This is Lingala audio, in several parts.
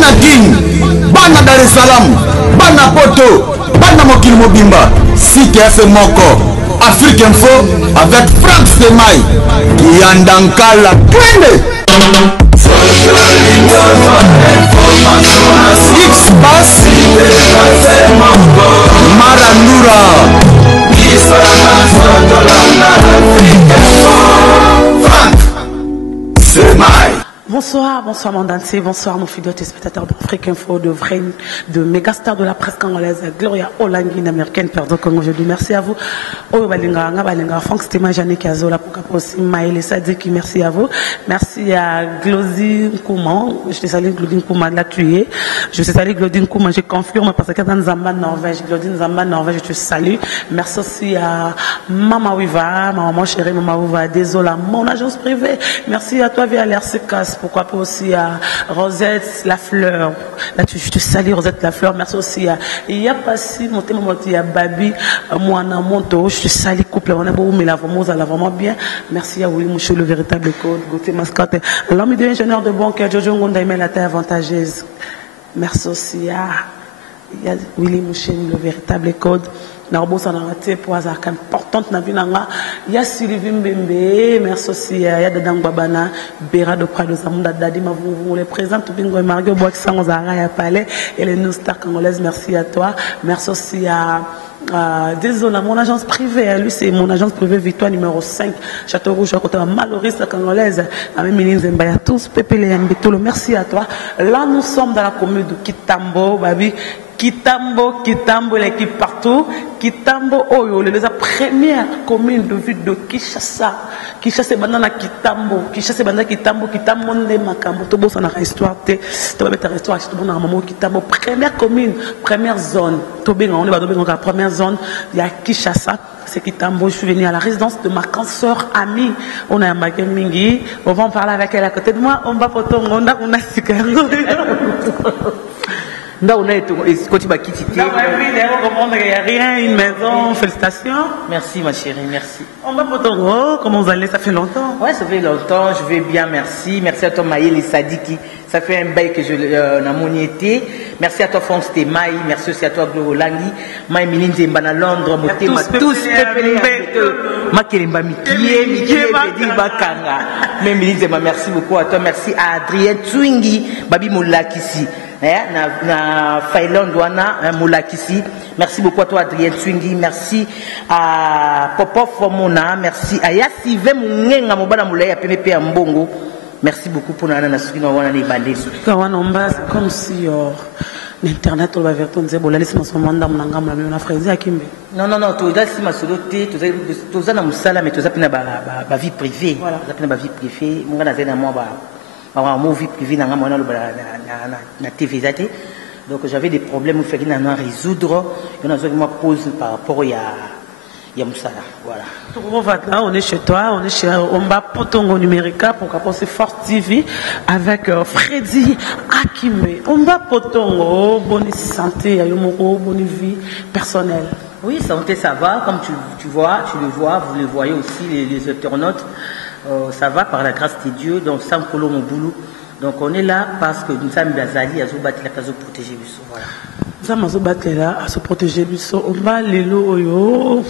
bana Guine, bana Dar es Salaam, bana Poto, bana Mokili Mobimba, site F Moko, Afrique Info avec Franck Semaï, Yandankala, Twende. X-Pass, Marandura, Franck Semaï. Bonsoir, bonsoir monde entier, bonsoir nos fidèles téléspectateurs d'Afrique Info, de mégastars de la presse congolaise, Gloria Olangi, une américaine, perdon Congo, je dis merci à vous. Oh, Balinga, Franck Stéma, Jannick Azola, pour aussi Maëlle Sadiki, merci à vous. Merci à Glodine Kouman, je te salue Glodine Kouman de la tuer. Je te salue Glodine Kouman, je confirme parce que dans Zamba Norvège, Glodine Zamba Norvège, je te salue. Merci aussi à Mama Wiva, ma maman chérie, Mama Wiva, désolé, mon agence privée. Merci à toi via l'RCCAS. Pourquoi pas aussi à Rosette Lafleur. Là, je te salue Rosette Lafleur. Merci aussi à Yapassi, mon témoin, à Babi, Moana Monto. Je te salue couple. On a beau, mais la vraiment bien. Merci à Willy Mouchou, le véritable code. Gauthier Mascotte. L'homme de l'ingénieur de banque, Jojo Ngonda, la terre avantageuse. Merci aussi à Willy Mouchou, le véritable code. Narbosa na raté pour hasard importante na vinanga ya Sylvie Mbembe merci aussi ya Dadang Babana Bera de Prado Zamunda Dadi vous les présente bingo et Margot Boak Sanzara ya Palais et les nous stars congolaises merci à toi merci aussi à désolé, mon agence privée, lui c'est mon agence privée Victoire numéro 5, Château Rouge, à côté de Maloris, la congolaise, la même Méline Zembaya, tous, Pépé Léambitolo, merci à toi. Là, nous sommes dans la commune de Kitambo, Babi. Kitambo, l'équipe partout. Kitambo, Oyo, la première commune de ville de Kinshasa. Kinshasa, banana Kitambo. Kinshasa, banana Kitambo, Kitambo, ne makambo. Tout bon, ça n'a histoire, tu vas mettre ta histoire, tu vas maman Kitambo. Première commune, première zone. Tout bien, on est dans la première zone. Il y a Kinshasa. C'est Kitambo. Je suis venue à la résidence de ma consoeur amie. On a un magasin Mingi. On va en parler avec elle à côté de moi. On va porter on a Là, on est côté Bakiti. Il n'y a rien, une maison, félicitations. Merci ma chérie, merci. On va pour ton comment vous allez, ça fait longtemps. Ouais, ça fait longtemps, je vais bien, merci. Merci à toi Maëlle Sadiki, ça fait un bail que je n'ai mon été. Merci à toi Franck Stémaï, merci aussi à toi Gloria Olangi, Maï Méline Zembana Londres, Motema, tous Makelemba Mikie, Bedi Bakanga. Mais Méline Zembana, merci beaucoup à toi, merci à Adrien Twingi, Babi Moulakisi. Na Finlande wana Moulakisi. Merci beaucoup à toi Adrien Swingi, merci à Popov Mona, merci à Yassive Mungenga Mobana Moulaya PMP Mbongo. Merci beaucoup pour nana suki na wana ni bandé. Kawana omba comme si l'internet on va vers ton zebo la laisse mon manda munanga mna frère Akimbe. Non, tu as si ma soloté, tu as na musala mais tu as pena ba vie privée. Voilà, tu as pena ba vie privée, mon gars na moi ba ma vie privée na TV zate. Donc j'avais des problèmes qu'il y a à résoudre. Il y a qui me pose par rapport à Moussala. Voilà. On est chez toi, on est chez Omba Potongo Numérica pour passer Fort TV avec Freddy Akime. Omba Potongo, bonne santé, bonne vie personnelle. Oui, santé ça va, comme tu vois, tu le vois, vous le voyez aussi, les internautes. Ça va par la grâce de Dieu, donc sans colo mon boulot. Donc on est là parce que nous sommes d'Azali à se battre à se protéger du sol. Voilà. Nous sommes à se battre là à se protéger du sol. On va les lots.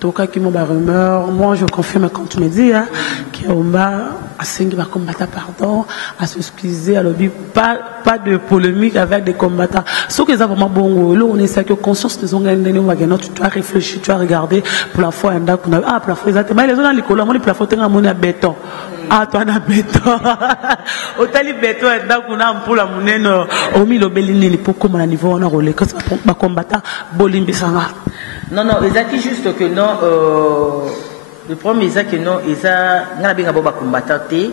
Toka qui m'a rumeur. Moi je confirme quand tu me dis qu'on va à s'inquiéter combattre pardon, à s'excuser, à l'objet pas de polémique avec des combattants. Sauf que ça vraiment bon. Là on est ça que conscience de son gagner on va gagner. Tu dois réfléchir, tu dois regarder pour la fois un d'accord. Pour la fois exactement. Les gens dans l'école, moi les plafonds t'es en béton. Ah, toi, na béton. Otali béton, donc on a pour la monnaie, au milieu de l'île, pour comment à niveau on a roulé, quand on va combattre, Bolimbi Sanga. Non, ils ont dit juste que non, le premier, ils ont dit que non, ils ont bien un combattant, ils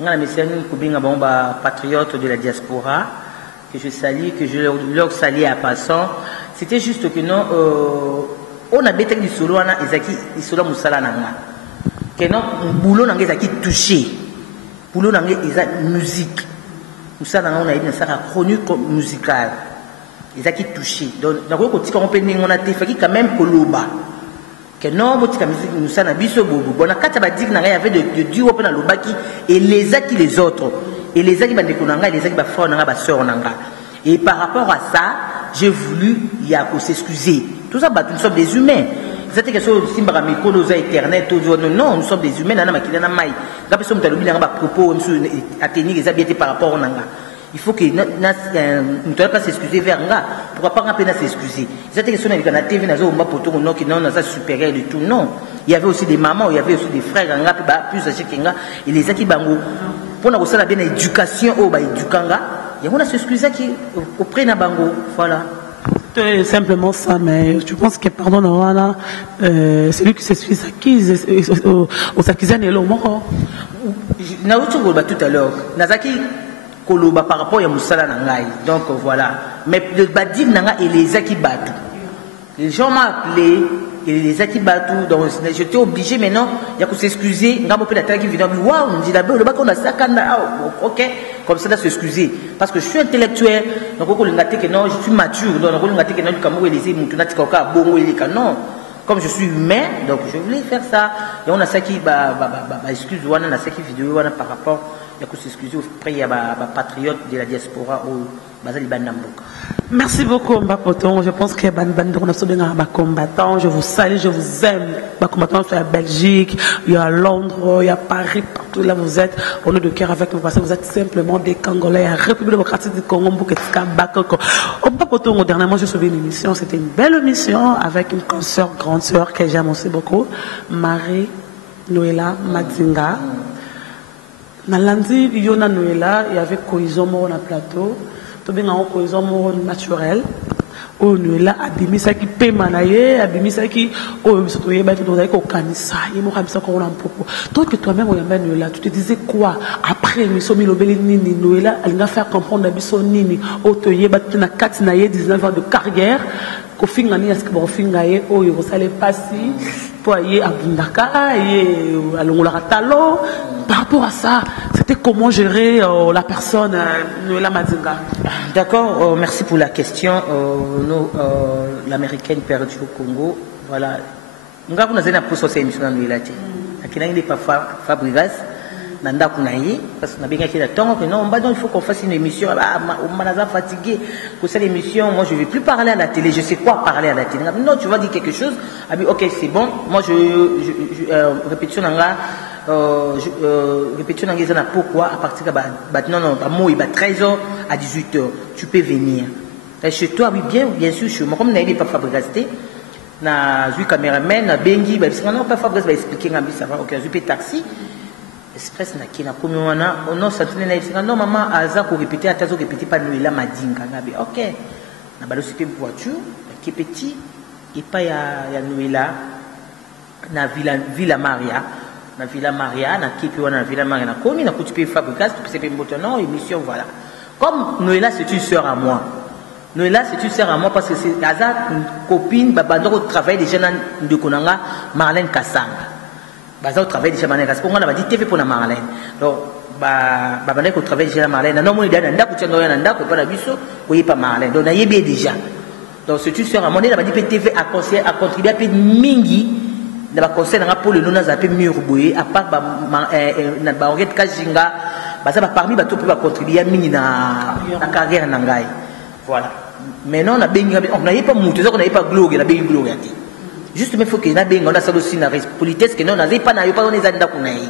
ont bien un patriote de la diaspora, que je salue, que je leur salue à passant. C'était juste que non, on a bêté du solo, ils sont là, Moussala Nanga. Que non, boulot n'a pas touché. Boulot n'a pas musique. Moussala Nanga, on a eu une chronique musicale. Ils ont touché. Donc, on peut dire qu'on a fait quand même Koloba. Que non, musique Moussala n'a pas bobo. Bon, on a 4 abadis qui n'avaient de Dieu au Lobaki et les acquis les autres. et les aki bandeko nanga et les aki ba frère nanga ba sœur nanga. Et par rapport à ça, j'ai voulu y a s'excuser. Tout ça, nous sommes des humains. C'était quelque chose de simba micro nos internet non, nous sommes des humains nana makina na mai. La personne t'a dit ba propos à tenir les habités par rapport au nanga. Il faut que nous ne doit pas s'excuser vers nga. Pourquoi pas rappeler s'excuser. C'était question de la TV nazo mba poto non qui non ça supérieur du tout non. Il y avait aussi des mamans, il y avait aussi des frères nga plus âgés que nga et les aki bango pour nous ça bien éducation au ba éducanga. Il y a s'excuser qui auprès na bango voilà. C'est simplement ça, mais je pense que, pardon, c'est lui qui s'excuse aux accusés et l'homme. Tout à l'heure, Nazaki Koloba par rapport à Moussala Nangai. Donc voilà. Mais le Badim Nanga et les Akibatu. Les gens m'ont appelé et les Akibatu. Donc j'étais obligé maintenant, il y a que s'excuser. N'a pas pu la qui vient me waouh, on dit d'abord le bac on a ça ok. Comme ça, s'excuser. Parce que je suis intellectuel. Donc, non, je suis mature. Donc, non. Comme je suis humain, donc je voulais faire ça. Et on a ça qui, excuse, on a ça qui vidéo par rapport, il y a que s'excuser auprès, il y a patriote de la diaspora au Bazali Bandambouk. Merci beaucoup, Mbapoton. Je pense que combattant. Je vous salue, je vous aime. Combattant, c'est à Belgique, il y a Londres, il y a Paris, partout là vous êtes. On est de cœur avec nous parce que vous êtes simplement des Congolais, la République démocratique du Congo, Mbapoton. Dernièrement, j'ai suivi une émission. C'était une belle émission avec une consoeur, grande sœur que j'aime aussi beaucoup, Marie Noëlla Madzinga. Nalandi, Yona Noëlla, il y avait Koizomo na plateau. Cohésion naturelle. On est là, abimisa qui paie manaye, abimisa qui, oh, surtout, il y a au canissa, il y a encore un propos. Toi que toi-même, on est là, tu te disais quoi? Après, nous sommes nini, nous là, elle n'a fait comprendre la bison nini, oh, tu y es, na 4 naye, 19 ans de carrière, qu'au fin d'année, est-ce que vous finissez, oh, vous allez passer, pour aller à Bundaka, à l'Ongolatalo. Par rapport à ça, c'était comment gérer la personne, Noëlla Madzinga? D'accord, merci pour la question. L'américaine perdue au Congo, voilà. Nous avons une position sur l'émission de Noëlla. Il n'y a pas Fabrigas, Nanda Kounaï, parce qu'on a bien qu'il attend que non, il faut qu'on fasse une émission. On m'a fatigué pour cette émission. Moi, je ne vais plus parler à la télé. Je sais quoi parler à la télé. Non, tu vas dire quelque chose. Ok, c'est bon. Moi, répétition répétition pourquoi à partir de 13h à 18h tu peux venir et chez toi oui bien sûr chez moi comme n'a pas fabriqué na ju caméraman na bengi ba non pas fabriqué va expliquer ngambi ça va ok je peux taxi express na kina comme on non ça tenait na non maman aza ko répéter atazo répéter pas Noëlla Madzinga ngabi ok na balo c'était voiture qui petit et pas ya Noëlla na Villa Maria na Villa Maria, na Kipi, na Villa Maria, na Komi, na Koutupi Fabricas, tout c'est non, émission, voilà. Comme Noëlla, c'est une sœur à moi. Noëlla, c'est une sœur à moi parce que c'est une copine, Babando travaille déjà de Konanga, Marlène Kassanga. Bazao travaille déjà Marlène Kassanga. On a dit TV pour la Marlène. Donc, Babando travaille déjà Marlène. Non, moi, il y a un ndaku, il y a un ndaku, pas la biso, oui, pas Marlène. Donc, on a yébé déjà. Donc, c'est une sœur à moi. On a dit TV a contribué à peu de mingi. Na conseil na pour le non na mieux boye à part na ba orget kajinga baza parmi bato peut contribuer mini na carrière na ngai voilà maintenant na bengi on n'a pas mutu on n'a pas gloire na bengi gloire ati juste mais faut que na bengi on a ça aussi na politesse que non na pas na yo pas on les anda kunai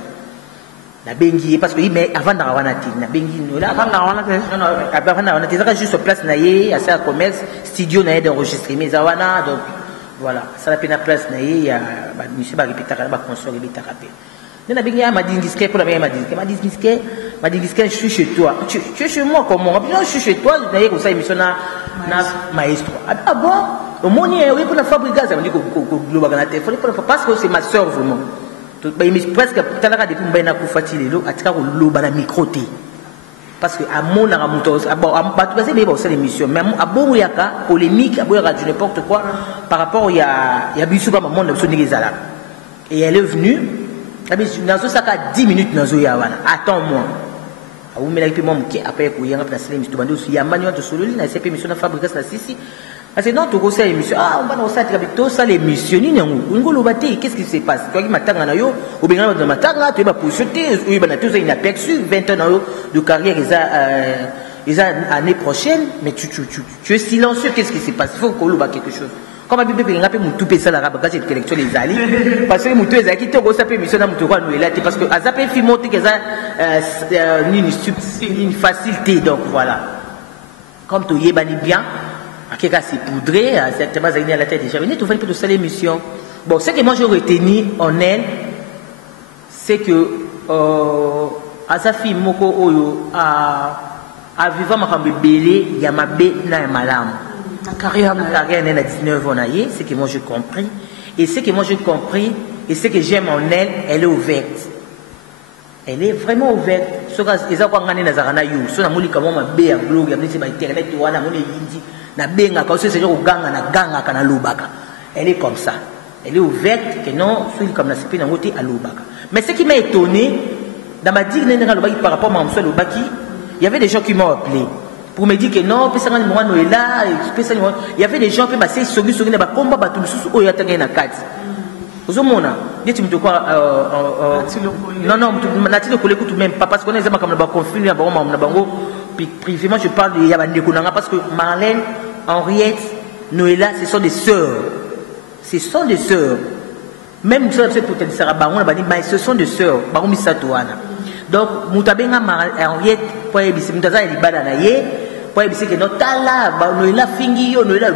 na bengi parce que mais avant na wana ti na bengi no là avant na wana non avant na wana ti ça juste place na yé à ça commerce studio na d'enregistrer mais awana donc voilà, ça n'a pas de place, il y a monsieur qui répète, il y a console qui répète. Il y a des gens pour la meilleure je suis chez toi. Tu es chez moi comment? Non, je suis chez toi, je n'ai pas émission na maestro. Ah bon? Au moins, il y a pour la fabrique, ça veut dire que parce que c'est ma soeur vraiment. Presque, tout à l'heure, depuis que je suis fatigué, je suis microté. Parce que à mon aramutos c'est l'émission mais à bon yaka polémique à boire du n'importe quoi par rapport il y a bisuba maman de sonigezala et elle est venue dans ça 10 minutes dans yawana attends-moi a vous me la puis moi qui après ko yanga place l'émission bando ya manuel de sololi na CP émission na fabrication na sisi Parce que non, tu as l'émission. Ah, on va dans ça, ça l'émission. Qu'est-ce qui se passe? Tu as dit, ou bien tu as positionné, ou bien tu as inaperçu, 20 ans de carrière, ils ont l'année prochaine, mais tu es silencieux. Qu'est-ce qui se passe? Il faut qu'on loue quelque chose. Comme la Bible, il y a tout ça, la rabat, c'est intellectuel, les alliés. Parce que les moutons, ils ont quitté au émission, parce que Azapé fait monter une facilité. Donc voilà. Comme tu y es bien. Quelqu'un s'est poudré, certainement, à la tête déjà. Mais tu fais de ça l'émission. Bon, ce que moi j'ai retenu en elle, c'est que Azafi Moko Oyo a vécu ma bébé, il y a ma bébé, na malam. La carrière, elle a 19 ans, c'est ce que moi j'ai compris. Et ce que moi j'ai compris, et ce que j'aime en elle, elle est ouverte. Elle est vraiment ouverte. Ce que les gens ont gagné dans Zarana You, ce que nous avons ma bébé à blog, il y a des internet, il y a des na benga quand c'est genre ganga na ganga kana lubaka. Elle est comme ça. Elle est ouverte que non, celui comme la CP na ngote à lubaka. Mais ce qui m'a étonné dans ma digne par rapport à Mamsou Lubaki, il y avait des gens qui m'ont appelé pour me dire que non, il y avait des gens qui m'ont dit que na combat batu mususu oyo atanga na kati. Ozomona, dit tu quoi non, natilo kole kutu même pas parce qu'on est comme na conflit na bango na bango privément je parle de Yabande Kunanga parce que Marlène, Henriette, Noëlla, ce sont des sœurs. Ce sont des sœurs. Même si c'est pour te dire mais ce sont des sœurs. Donc, Moutabenga Henriette, pour ébisser, Moutaza est libada na ye, pour ébisser que Notala, Noëlla fingi yo, Noëlla.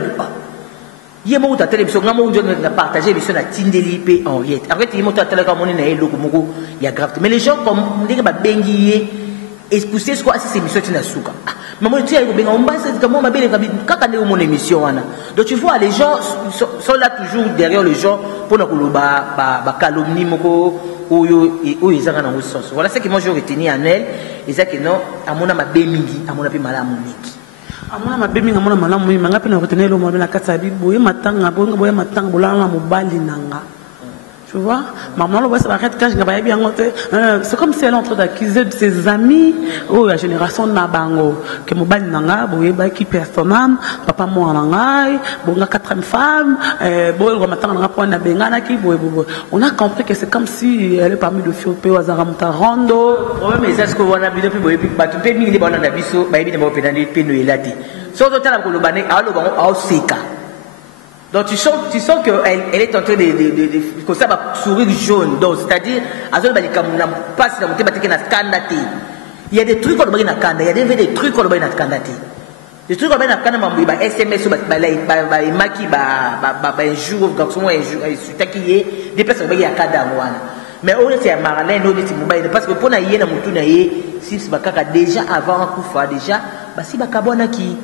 Yé mo ta télévision, nga mo na partager émission na Tindeli pe Henriette. Après, yé mo ta télévision comme on est na eloko moko, il y a grave. Mais les gens comme ndenge ba bengi et pousser ce quoi c'est émission tina souka maman tu as bien on bas c'est comment ma belle quand on est mon émission donc tu vois les gens sont là toujours derrière les gens pour na koloba ba calomnie moko oyo ils ont dans sens voilà ce que moi j'ai retenu en elle et ça que non amona ma bemingi amona pe malamu mingi amona ma bemingi amona malamu mingi manga pe na retenir le mot na katsabi boye matanga bolala mobali nanga. Tu vois, maman, c'est comme si elle est en train d'accuser de ses amis, oh, la génération Nabango, que mon bal nanga, boye qui personnam, papa moi nangai, bonga quatrième femme, boye remettant un point na bengana qui boye. On a compris que c'est comme si elle est parmi le fiopé au Azaramuta Rondo. Problème est ce que on a bien depuis boye, bah tu peux mille les bonnes d'abisso, bah il n'est pas pénalisé, pénalisé. Sauf que t'as la colobane, alors bon, au seka. Donc tu sens qu'elle est en train de comme ça va sourire jaune. Donc c'est-à-dire il y a des trucs qu'on va kanda, il y a des trucs qu'on va kanda. Des trucs qu'on va kanda mamba SMS maki un jour garçon un jour taquiller des personnes qui kanda wana. Mais on est à Marlène, on est mobile parce que pour na yé na mutu na yé si c'est bakaka déjà avant kufa déjà bah si bakabona qui.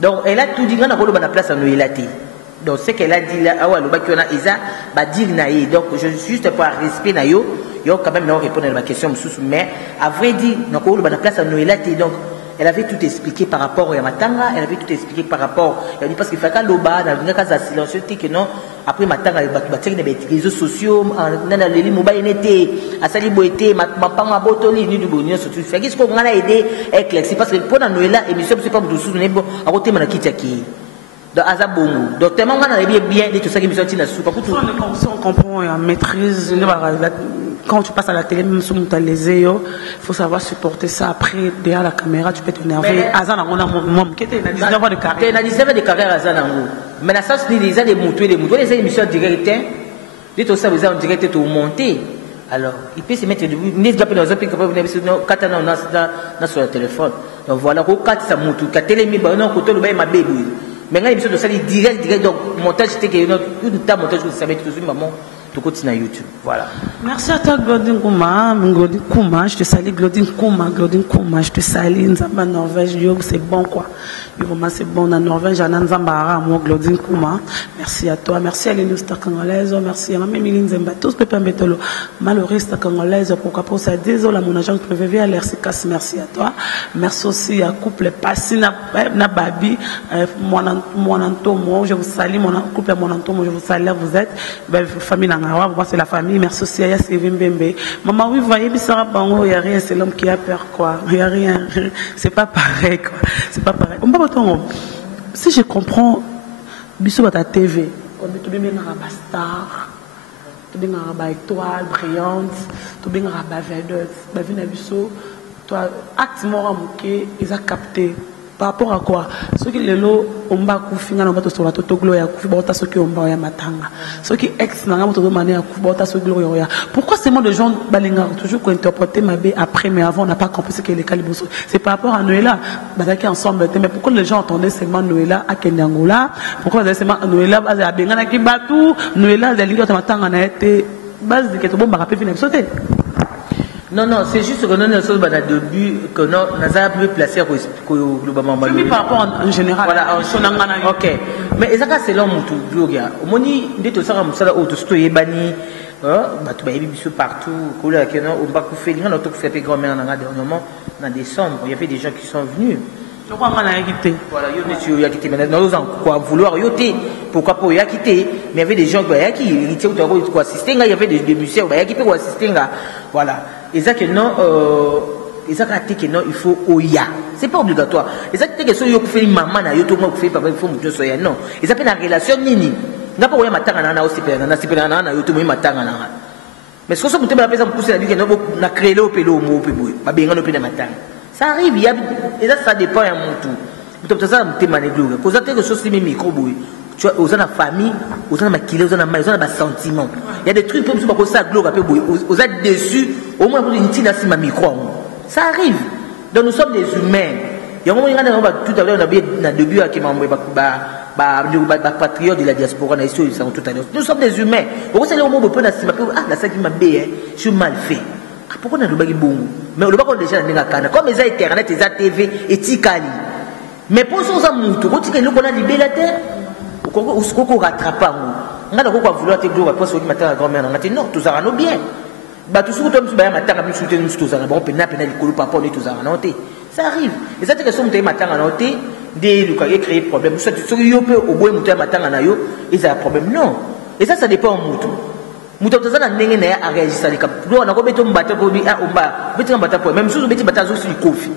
Donc elle a tout dit na kolo ba na place en Noëllati. Donc ce qu'elle a dit là, donc je suis juste pour respect na yo, quand même répondre à ma question, mais à vrai dire, donc elle avait tout expliqué par rapport à Matanga, elle avait tout expliqué par rapport, elle dit parce qu'il fait qu'à l'oba, dans une case silencieux, que non, après Matanga, il y a des réseaux sociaux, les mobile n'était, à Saliboité, ma botoli, ni du bonheur, surtout, fait qu'est-ce qu'on a aidé, éclairci, parce que pour la Noëlla, émission, c'est pas de souvenir, à côté, mon akitaki. Donc, Azabongo. Donc, tellement on a bien de tout ça qui me sortit la soupe. On comprend la maîtrise. Quand tu passes à la télé, même si tu as les yeux, il faut savoir supporter ça. Après, derrière la caméra, tu peux t'énerver. Azan, on a mon qui était 19 ans de carrière. Tu as 19 ans de carrière, Azan. Mais la sauce, les gens, les moutons, les émissions directes, les tout ça, vous avez en direct, tout monter. Alors, il peut se mettre debout. N'est-ce pas dans un pays capable de sur le téléphone. Donc, voilà, au cas de sa moutou, quand télé, mais non, côté le bain, ma bébé. Maintenant, l'émission de ça, direct, donc, montage, c'était que tout le temps, montage, vous savez, tout de suite, maman, tout continue à YouTube. Voilà. Merci à toi, Glodine Kouma. Glodine Kouma, je te salue, Glodine Kouma, je te salue. Nzamba Norvège, c'est bon, quoi. Vraiment, c'est bon. En Norvège, en Nzambara, moi, Glodine Kouma. Merci à toi. Merci à l'Université congolaise. Merci à ma Mémiline Zemba. Tous les pembetolo. Malheureusement, congolaise, pourquoi pour ça, désolé, à mon agent privé, à l'RCCAS, merci à toi. Merci aussi à couple Passi, na Babi, Moanantomo, je vous salue, mon couple Moanantomo, je vous salue, vous êtes, famille Nangawa, moi c'est la famille, merci aussi à Yassivim Bembe. Maman, oui, vous voyez, il n'y a rien, c'est l'homme qui a peur, quoi. Il n'y a rien, c'est pas pareil, quoi. C'est pas pareil. Si je comprends, biso bata TV on to bengaka ba star to bengaka ba étoile brillante to bengaka ba vedeuse ba vina biso to acte mora muke ils a capté par rapport à quoi ceux qui lelo omba kufinga na bato sola to gloria kufi bota ceux qui omba ya matanga ceux qui ex na ngamoto de manière kufi bota ceux gloria pourquoi ces mots de gens balinga toujours qu'on interpréter ma bé après mais avant on n'a pas compris ce qu'est les caliboso c'est par rapport à Noëlla bazaki ensemble mais pourquoi les gens entendaient seulement Noëlla à Kenyangola pourquoi ils seulement Noëlla à bengana ki batu Noëlla za linga matanga na été base de que bomba rapé fina sauter. Non, non, c'est juste que nous sommes au début, que nous avons pu placer globalement. Oui, par rapport en général. Voilà, ok. Mais c'est là où tout le monde. On dit que ça a été banni, partout, on va faire des grand-mère en décembre. Il y avait des gens qui sont venus. Voilà, il y a quitté. Maintenant, nous allons vouloir yoter. Pourquoi pas y quitter? Mais il y avait des gens qui assister. Il y avait des musiciens qui assister. Voilà. Et ça que non, il faut oya. C'est pas obligatoire. Et ça que si vous faites maman na yoto vous faites papa il faut mucho soya non. Et ça fait la relation nini. Ngapa oya matanga na aussi na sipena na yoto mo matanga na. Mais ce que vous avez besoin pousser la vie que na créer le pelo mo pebo. Ba benga no pena matanga. Ça arrive, il y a et ça dépend à mon tout. Vous avez ça me témoigner gloire. Cause ça quelque chose qui me micro boy. Tu vois, aux gens la famille, aux gens la maquillé, aux gens la maille, aux gens la sentiment. Il y a des trucs comme ça pour ça gloire après boy. Aux gens déçus, au moins pour une petite là ma micro. Ça arrive. Donc nous sommes des humains. Il y a un moment où tout à l'heure on a bien dans début à qui m'a patriote de la diaspora na ici tout à l'heure. Nous sommes des humains. Pourquoi c'est là où on peut na la ça qui m'a bé, je suis mal fait. Pourquoi on a le bagage bon? Mais le bagage déjà n'est pas comme les internet, les TV et tikali. Mais pour ceux qui ont moutou, quand tu nous connais libérer la terre, ou ce qu'on rattrape pas, on a le vouloir te dire après ce qui matin la grand-mère, on a dit non, tout ça va bien. Bah tout ce que tu as matin à plus nous tout ça, bon pena pena les colons papa on est tout ça noté. Ça arrive. Et ça c'est que somme matin à noter, des lucas créer problème. Soit tu peux au bout matin matin à nayo, ils ont un problème non. Et ça dépend au moutou. Moutou ça ndenge na ya réagir ça les cap. On a combien de mbata pour lui on va better mbata pour même chose better mbata sur kofi.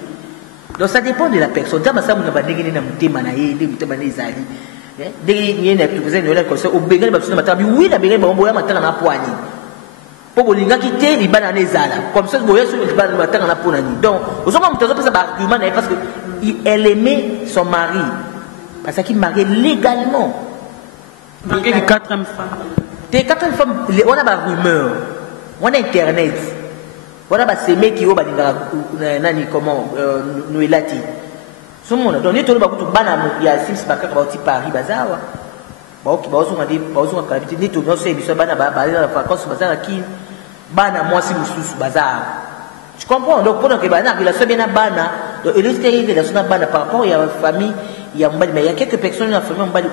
Donc ça dépend de la personne. Ça ça on va ndenge na mutema na ye, de mutema na ezali. Ndenge ni na tu faisais no la comme ça au benga ba sur mbata oui la benga ba mboya matanga na poani. Pour bolinga quitter les bananes ezala. Comme ça boya sur les bananes matanga na poani. Donc aux gens moutou ça pas argument parce que elle aimait son mari. Parce qu'il marié légalement. Donc il y a 4 femmes. Des 4 femmes, on a des rumeurs, on a internet, on a des mecs qui ont dit comment nous est là. Ce monde, donc nous avons tout banal, il y a 6 bakar qui Paris bazar. Bon, qui bazar on a dit, bazar on a dit, nous tous nous sommes ici banal bazar, vacances bazar qui banal moi si nous sous bazar. Tu comprends? Donc pendant que banal, il a fait bien à banal, donc il est de la zone banal par rapport il y a une famille, il y a mais il y a quelques personnes dans la famille on va dire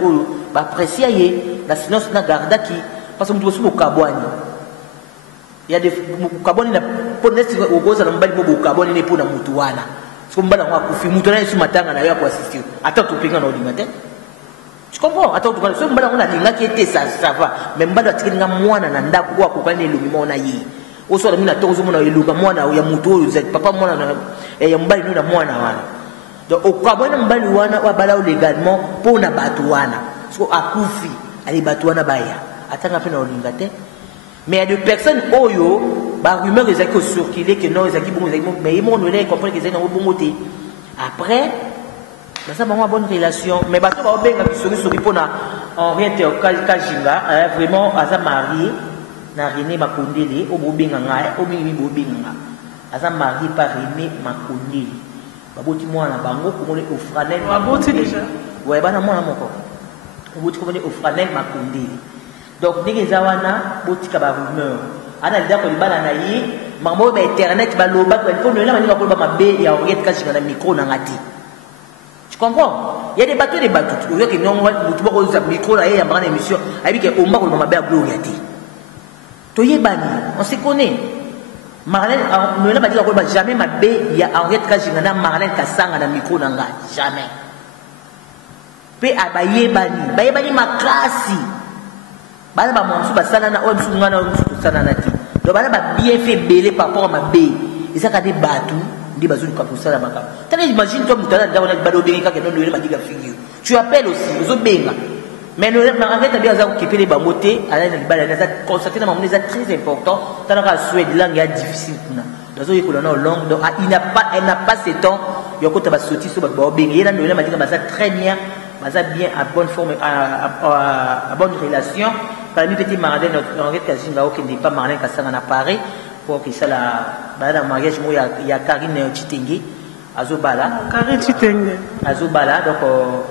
apprécier la silence na garda qui parce que nous sommes au Kabouani. Il y a des Kabouani na ponesti au goza na mbali bobo Kabouani ne pona mutuana. Parce que mbala wa kufi mutuna yesu matanga na yo pour assister. Attends tu pinga na ordinateur. Tu comprends? Attends tu so mbala on a linga qui était ça va. Mais mbala tikinga mwana na ndako kwa kokani lumima na yi. Oso na mina tozo mona yeluka mwana ya mutu oyo papa mwana na ya mbali no na mwana wana. Donc au Kabouani mbali wana wa bala légalement pona batu wana. So akufi ali batu wana baya. Attends peu dans l'ingate. Mais il y a des personnes oyo, bah rumeur les qui circulé que non les qui bon mais ils m'ont donné comprendre qu'ils ont bon côté. Après, dans ça vraiment bonne relation, mais bah tout va bien quand ils sont pour na en rien te kajinga vraiment asa marié na René Makondele au bobinga ngai au bimi bobinga. Asa marié par René Makondele. Baboti moi na bango comme on au Franel. Baboti déjà. Ouais bana moi moko. Baboti comme on au Franel Makondele. Donc dès que zawana botika ba rumeur ana lida ko libala na yi mambo ba internet ba loba ko faut ne la mani ko ba mabe ya oriet ka na micro na ngati. Tu comprends? Il y a des bateaux tu vois que non mutu ba ko za micro là ya mbana émission abi ke omba ko ba mabe ya gloria ti. To yebani on se connaît. Marlène ne la ba dire ko ba jamais mabe ya oriet ka na Marlène ka sanga na micro na ngati jamais. Pe abayebani bayebani maklasi. Bana ba mwansu basana na o msu ngana o msu sana na ti do bana ba bien fait belé par rapport à ma bé isa ka de batu ndi bazulu ka kusala makaba tana imagine toi mutala da wana bado benga ka non le madiga figure tu appelles aussi ozo benga Mais nous avons bien occupé les bamotés, à la constaté dans le très important, dans la Suède, langue est difficile. Dans le langue, elle n'a pas ce temps, il y a un sauté sur le bobé, il y a très bien, bien à bonne forme, à bonne relation. Quand nous petit marin, notre casino qui n'est pas marin, qui s'en appareil, pour que ça la mariage, il y a Karine Chitengue, Azobala. Karine Chitengue. Azobala, donc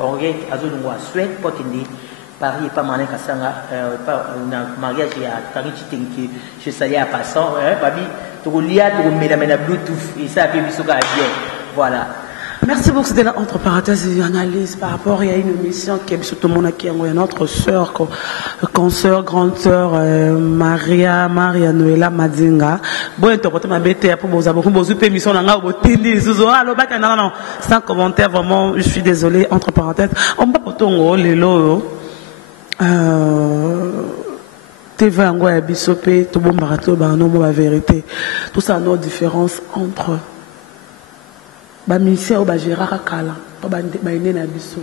on regarde Azonungwa Suède, pour qu'il dit. Paris n'est pas marin, un mariage, il y a Karine Chitengue, je salue à passant, babi, tu roulias, tu mets la Bluetooth, et ça a fait du bien. Voilà. Merci beaucoup. C'était là, entre parenthèses, une analyse par rapport à une émission qui est sur tout le monde qui est notre sœur, consoeur, grande sœur, Maria Noëlla Madinga. Bon, tu as ma bête pour vous avoir une émission dans la non, sans commentaire, vraiment, je suis désolé, entre parenthèses. On va pas pour les lots. TV Angoua Bissopé, tout bon barato, la vérité. Tout ça, nos différences entre ministère ba Gérard Kala ba ine na biso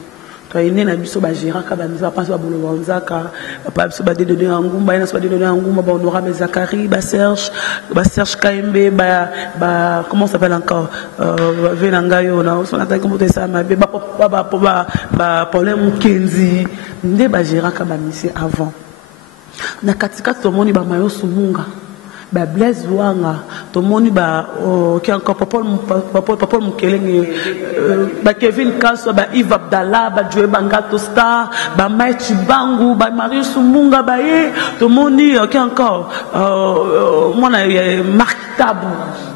to ine na biso ba Gérard ka ba misa passe ba bolo wanzaka ba biso ba de ngumba ina so ba de ngumba ba Honora Zakari ba Serge Kaimbe ba comment s'appelle encore Venanga yo na so na ta comment ça ma ba Paulin Mukenzi nde ba Gérard ka ba misi avant na katika to moni ba mayo sumunga ba Blaise Wanga to moni ba qui encore papa Mukelenge ba Kevin Kasso ba Yves Abdallah ba Joe Bangato Star ba Maïti Bangu ba Marius Munga ba ye to moni qui encore mona Marc Tabu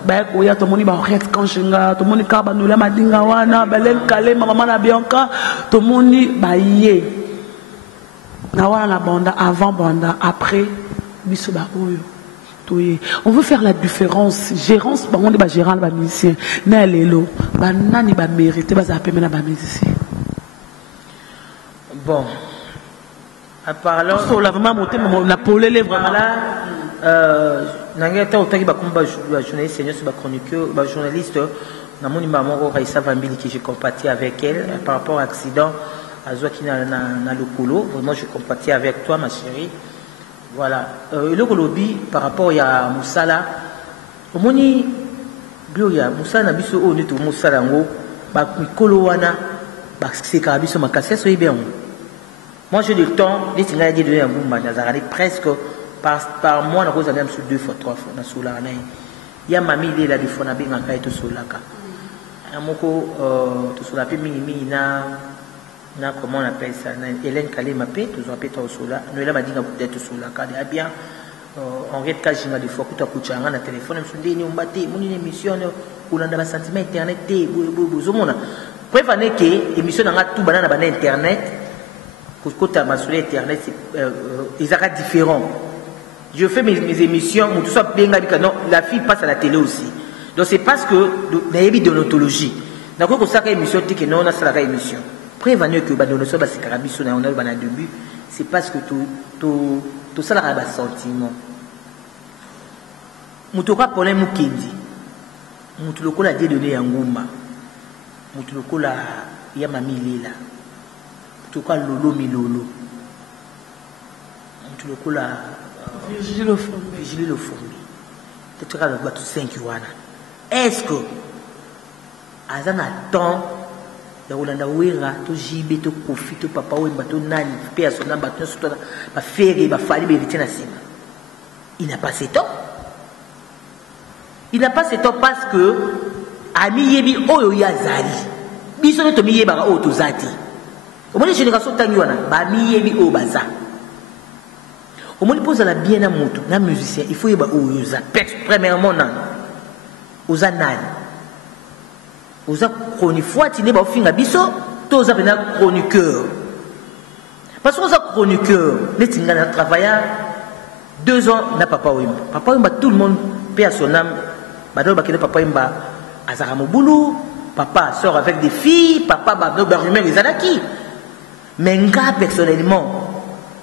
ba ko ya to moni ba Red Kanshinga to moni ka ba Nola Madinga wana ba Len Kale mama na Bianca to moni ba ye na wana na banda avant banda après biso ba oyo. On veut faire la différence. Gérance, on est gérant, les musiciens. Mais les lots, nani ba mérité, ba zapper mena ba musicien. Bon, en parlant, on l'a vraiment monté, mais on a polé les vraiment là. N'engagez autant que ba journaliste, senior sur ba chroniqueur, ba journaliste. Na moni maman Raissa Vambili qui j'ai compatis avec elle par rapport à l'accident à Zoakina na le colo. Vraiment, je compatis avec toi, ma chérie. Voilà. Le lobby par rapport à Moussala, au moni, Gloria, Moussala, biso o ni to Moussala ngo, ba mikolo wana, ba c'est karabiso makase so bien. Moi j'ai le temps, les tingala de donner un bout mazarani presque par mois na cause aller sur 2 fois 3 fois na sola na. Ya mami il est là de fona bi ngaka to solaka. Amoko to sola pe mingi na comment on appelle ça, Hélène Kalé m'a payé, tous ont appelé au sola, nous là m'a dit peut-être au sola, car il bien, on regarde quand j'ai des fois que tu as coupé un téléphone, je me suis dit, on battait, mon émission, on a un sentiment internet, bouzomona. Bref, on est que l'émission n'a tout banane à internet, quand tu as ma sur internet, ils sont différents. Je fais mes émissions, tout ça bien, non, la fille passe à la télé aussi. Donc c'est parce que, il y a une déontologie. Donc quand ça émission, tu dis que non, on a ça la émission. Prévenir que nous sommes à début, c'est parce que tout ça a un sentiment. Moutoka Paulin Mukendi, Moutoloko la dédonné à Ngumba, Moutoloko la Yamami Lila, Moutoka Lolo Milolo, Moutoloko la Virgile le Fourmi, tu as le bateau 5 yuana. Est-ce que Azan attend ya ulanda wera to jibe to kofi to papa wemba to nani pe ya sona bato so ba fere ba fali be tina sima il n'a pas ce temps parce que ami yebi oyo ya zali biso to mi yeba o to zati o moni génération tangi wana ba mi yebi o baza o moni pose la bien na moto na musicien il faut yeba oyo za premièrement nan oza nani oza chroniqueur tu n'es pas finga biso to oza pena chroniqueur parce que oza chroniqueur les tingana travailla 2 ans na papa wimba tout le monde paie à son âme badol bakele papa wimba azara mobulu papa sort avec des filles papa ba rumeur les anaki mais nga personnellement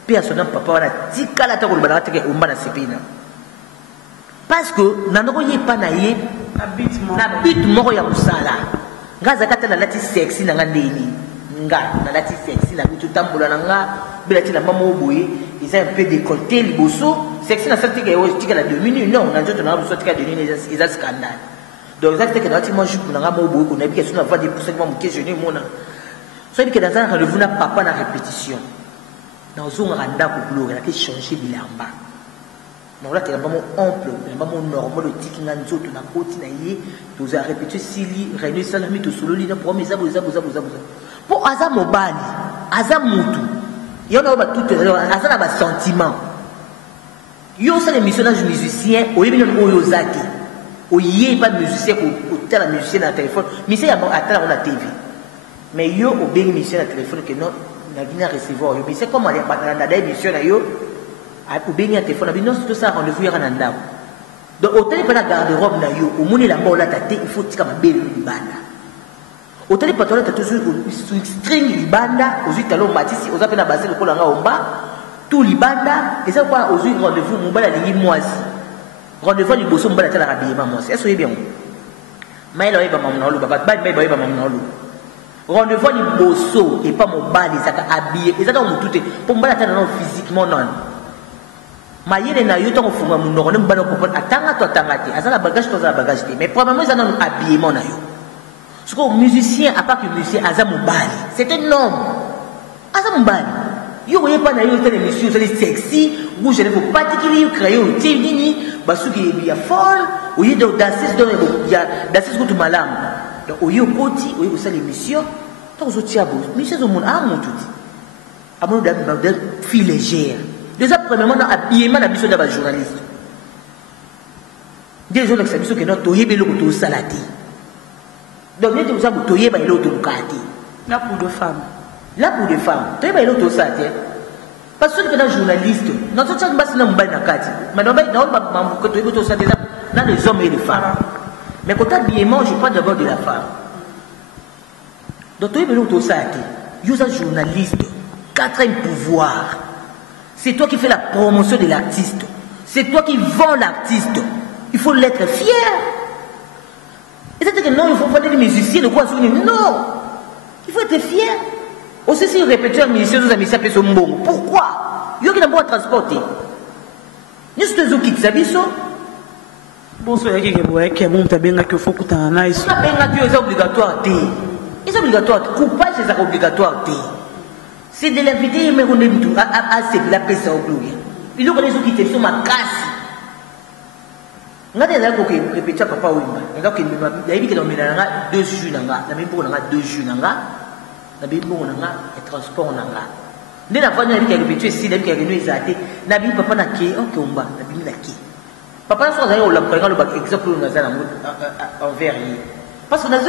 paie à son âme papa wana tikala ta ko bana teke umba na sipina parce que nanoko ye pa na ye na bit moko ya musala ngaza kata na lati sexy na ngandeni nga na lati sexy na bitu tambola na nga belati la maman boye ils ont un peu décolleté liboso sexy na sorti que tika la 2 minutes non na njoto na sorti ka 2 minutes ils ont scandale donc ça fait que dans ti mange pour na nga mo boye ko na bi que sur na va des pourcents mo ke jeune mona so bi que dans un rendez-vous na papa na répétition na ozonga randa ko bloquer na ke changer bilamba non là c'est vraiment ample vraiment normal le tiki nga nzoto na koti na ye to za répéter sili réunir salami to solo li na pour mes abo pour aza mobali aza mutu yo na ba tout aza na ba sentiment yo ça les missionnaires musiciens o yebi non oyo zaki o yé pas musicien ko tala musicien na téléphone musicien ya atala on la TV mais yo o bengi musicien na téléphone que non na vina recevoir yo mais c'est comment aller pas na da émission na yo ou bien il téléphone non tout ça rendez-vous y a un ndao donc hôtel pas la garde-robe na yo au moni la mbola tata il faut tika mabele libanda hôtel pas toi tata sur string libanda aux italo matisi aux appena basé le kolanga omba tout libanda et ça quoi aux rendez-vous mbala lingi mwasi rendez-vous liboso mbala tala rabiyema mwasi est-ce bien maila eba mamnalo baba ba eba mamnalo rendez-vous liboso et pas mon bali ça habillé et ça dans tout pour mbala tala non physiquement non mayele na yo tango funga munoko ne mbana ko atanga to atangati azala bagage to azala bagage mais probablement ça non habillement na yo parce que musicien à part que musicien azamu bali c'est un homme azamu bali yo voyez pas na yo telle émission c'est sexy vous je ne faut pas particulier crayon tini basuki ya folle au lieu de danser dans il y a danser ko malam donc au lieu koti au lieu ça l'émission tant zo tiabo monsieur zo mon a mon tout amon da fille légère. Déjà, premièrement, on a habillement la mission d'un journaliste. Déjà, on a dit que notre toyé est l'autre salati. Donc, nous avons toyé l'autre kati. Là pour deux femmes. Là pour deux femmes. Toyé l'autre salati. Parce que nous sommes journalistes. Nous sommes tous les gens qui kati. Mais nous sommes les hommes et les femmes. Mais quand habillement, je parle d'abord de la femme. Donc, toyé l'autre salati. Vous êtes journaliste. Quatrième pouvoir. C'est toi qui fais la promotion de l'artiste. C'est toi qui vends l'artiste. Il faut l'être fier. Et c'est que non, il faut pas des musiciens de quoi souvenir. Non. Il faut être fier. Aussi, si répéter un musicien, nous avons appelé son bon. Pourquoi? Il y a qui n'a pas transporter. Nous sommes qui s'habillent. Bonsoir, il y a qui faut que tu en ailles. C'est obligatoire. C'est obligatoire. Coupage, c'est obligatoire. C'est de l'inviter, mais on est tout à la paix au gloire. Il y a des gens qui te sont ma casse. On a des gens qui répètent papa ou il y a des gens qui ont 2 jus, deux jus, et transport. Dès la fois, il y a des gens qui ont répété, si les gens qui ont répété, nabi papa n'a qui, ok, on va, nabi n'a qui. Papa, soit d'ailleurs, on l'a pris un exemple envers lui. Parce que nous avons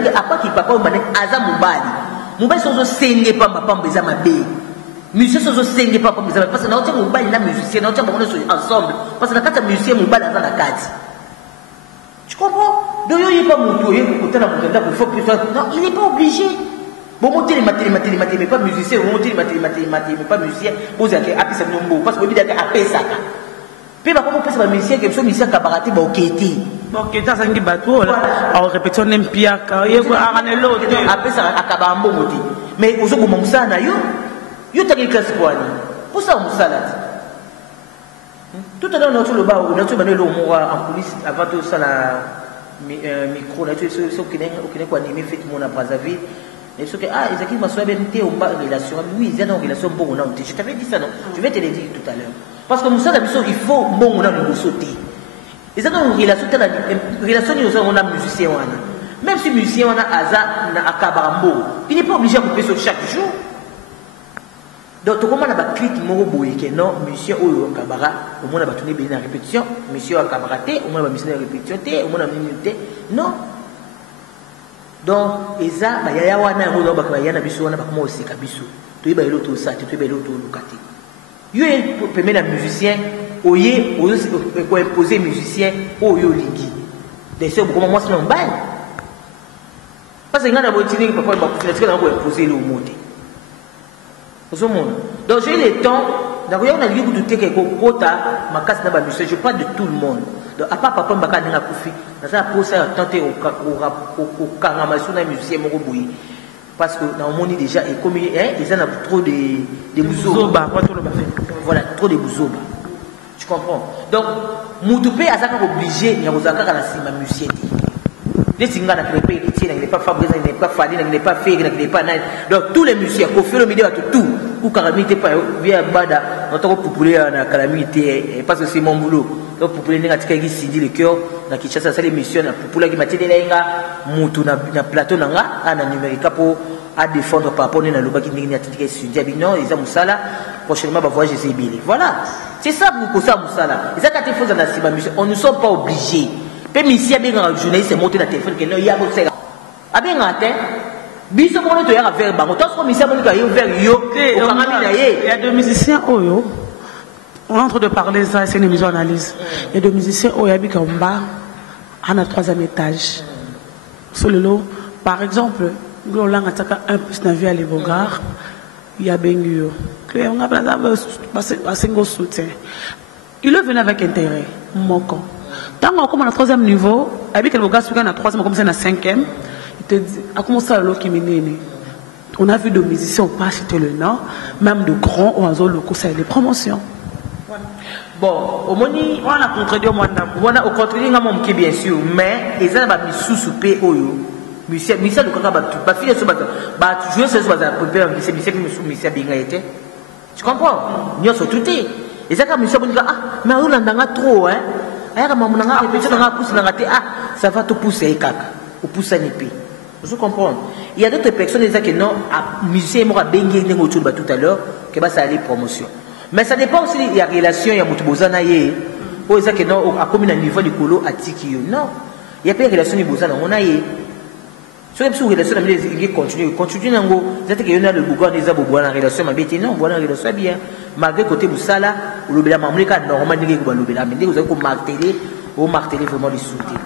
dit à part qu'il papa ou mané, azam ou bali. Mouba sont sengé pas ma pamba za ma bé. Monsieur sont sengé pas pamba za parce que nous sommes mouba na musicien, nous sommes ensemble parce que quand musicien mouba dans la carte. Tu comprends? Donc il n'est pas moutou, il faut plus non, il n'est pas obligé. Bon monter les mathématiques mais pas musicien, monter les mathématiques mais pas musicien. Vous avez appelé ça nombre parce que vous avez appelé ça. Puis bah comment on peut se musicien que ce musicien cabareté bah ok. Bon, qui t'a senti bateau là? Alors répétons n'impiac, il faut arranger l'autre. Après ça, à Kabambo moti. Mais aux autres moments ça na yo t'as quelque chose pour aller. Pour ça on salade. Tout à l'heure notre le bas, notre manuel au mois en police avant tout ça la micro là tu sais ce qui n'est quoi animé fait mon à Brazzaville. Et ce que ah Isaac m'a soit bien été en relation. Oui, ils ont une relation bon on a. Je t'avais dit ça non. Je vais te le dire tout à l'heure. Parce que nous ça la mission il faut bon on a le sauter. Et ça dans une relation on a musicien même si musicien on a Aza à Kabambo, il n'est pas obligé de couper sur chaque jour. Donc comment on a un clic qui non musicien ou Kabara au moins on a tourné bien la répétition monsieur à Kabaraté au moins on a musicien répétition au moins on a minute non. Donc Eza ba yaya wana ngo ba yana biso wana ba comment aussi kabiso to iba eloto sa to iba eloto lukati yo permet la musicien oye ko imposer musicien oyo lingi de ce comment moi c'est un bail parce que ngana bo tini papa ba kufilatika ko imposer le moté au monde donc j'ai le temps donc on a lieu de te ko kota makasi na ba musicien je parle de tout le monde donc à part papa mbaka nga kufi na ça pour ça tenter au kangama suna musicien moko boyi parce que dans le monde déjà et comme ils ont trop de bouzoba, voilà, trop de bouzoba. Tu comprends? Donc Moutoupe a ça obligé il y a aux accords à la cima musicien. Les singles n'est pas fabriqué, n'est pas fallu, n'est pas fait, n'est pas naïf. Donc tous les musiciens, au fur et à mesure tout, ou calamité pas via Bada, notre populaire à la calamité, parce que c'est mon boulot. Donc pour les nègres qui s'y dit le cœur, na qui chasse ça les missions, na populaire qui m'a dit les nègres, Moutou na plateau nanga, à na numérique pour à défendre par rapport à la loi qui n'est pas sujet. Non, ils ont Moussala, prochainement va voir Jésus Billy. Voilà, c'est ça pour ça Moussala. Ils ont quand ils font la cima mission, on ne sont pas obligés. Puis ici, il y a un journaliste monté dans le téléphone qui est là, il y a deux musiciens, on est en train de parler ça, c'est une émission d'analyse. Il y a deux musiciens, il y a à notre troisième étage. Sur le lot, par exemple, on a un plus navé à l'Ebogar, il y a Benguyo. On a un soutien. Il est venu avec intérêt, mon con. Tant qu'on est à troisième niveau, avec le gars qui est à troisième, comme c'est à cinquième, il te dit, à commencer à l'eau qui m'est on a vu de musiciens, on pas citer le nom, même de grands oiseaux locaux, c'est des promotions. Bon, au moins, on a contredit au moins on a contredit mon qui bien sûr, mais ils ont mis sous-soupé au yo. Musicien de quoi bah fille sur bah jouer ce soir pour faire musicien qui bien été. Tu comprends? Nous sommes tout et ça comme musicien dit ah mais on a trop hein. Ça va te pousser caca ou pousser nipi. Vous comprenez? Il y a d'autres personnes qui non musicien m'aura bengi tout à l'heure que va ça aller promotion. Mais ça dépend aussi il y a relation il y a mutubozana yé ou ça que non à comme un niveau du colo à tiki non il y a pas relation du bozana on a yé sur les relation il continue nango c'est que y a le bougon des abougon en relation ma bête non voilà relation bien malgré côté boussala ou le bela mamrika normalement ni ko le bela mais vous avez ko marteler vraiment les soutiens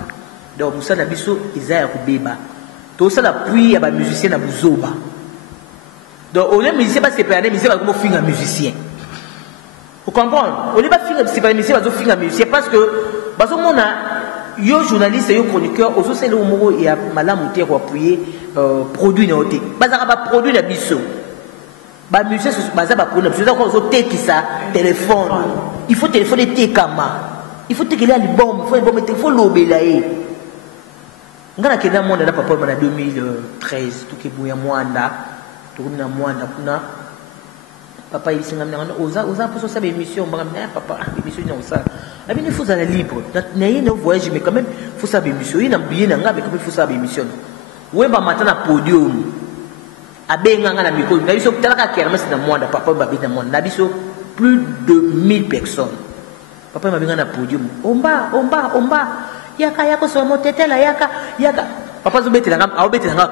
donc boussala biso izaya ko beba tout ça l'appui ya ba musicien na buzoba donc on est musicien pas séparer musicien va comme finir musicien. Vous comprenez? On n'est pas finir séparer musicien va finir musicien parce que parce que mon a yo journaliste yo chroniqueur aussi c'est le moment il y a madame ou terre appuyer produit noté bazaka ba produit la biso ba musicien bazaka ba produit biso ko zo qui ça téléphone il faut téléphoner tekama il faut tekeler album il faut lobela e ngana kenda monde na papa na 2013 tout ke buya mwanda to na mwanda kuna papa il s'est amené oza pour ça émission papa émission non ça la bien il faut aller libre na yé no voyage mais quand même faut ça émission il na bien nga mais quand même faut ça émission ouais ba matin na podium abenga nga na micro na biso talaka kermesse na mwanda papa ba bina mwanda na biso plus de 1000 personnes papa m'a bien na podium omba yaka yako so motetela yaka papa zo betela nga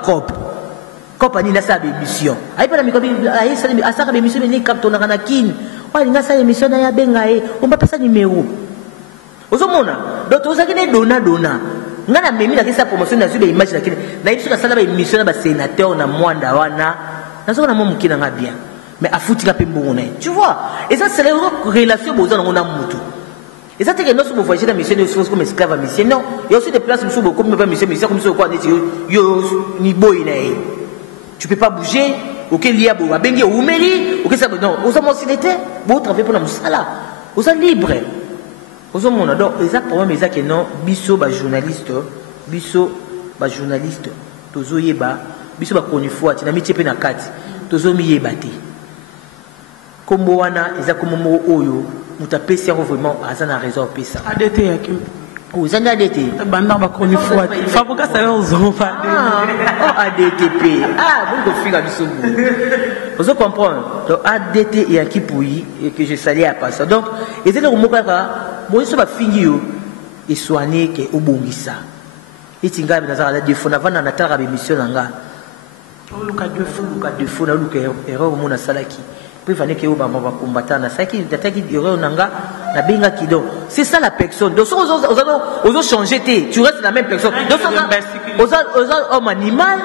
cop ani na sa émission ai pa na mikobi ai sa asaka émission ni capto na kana kin wa nga sa émission na ya benga e omba pesa numéro ozomona donc ozaki ne dona nga na memi na kisa promotion na zube image na kine na ibiso ka sala ba émission na ba sénateur na mwanda wana na zo na mo mukina nga bien mais afuti ka pe mbongo na tu vois et ça c'est la relation boza na mutu et ça c'est que nous sommes voyager dans mission de comme esclave à mission non il y a aussi des places où comme pas mission comme ça quoi yo ni boy na tu peux pas bouger OK liya bo bengi umeli OK ça non aux hommes aussi l'été bo travailler pour la musala aux libre aux hommes on donc exact problème exact que non biso ba journaliste tozo yeba biso ba koni fuati na mitié pe na kati tozo mi yeba te kombo wana eza komo oyo mutapesi yango vraiment azana raison pesa ADT yakim uzana ADT banda ba koni fuati fabuka sa yo zofa ADTP bon ko figa biso vous comprenez donc ADT yakipuyi et que je salue à passer donc ezele ko moka moi so ba fingi yo et soigner que obongisa itinga na za la défaut na vana na tara ba émission nga luka défaut na luka erreur mo na salaki puis fallait que Obama va combattre na ça qui d'attaque erreur nanga na benga kido c'est ça la personne donc aux changer tu restes la même personne donc aux homme animal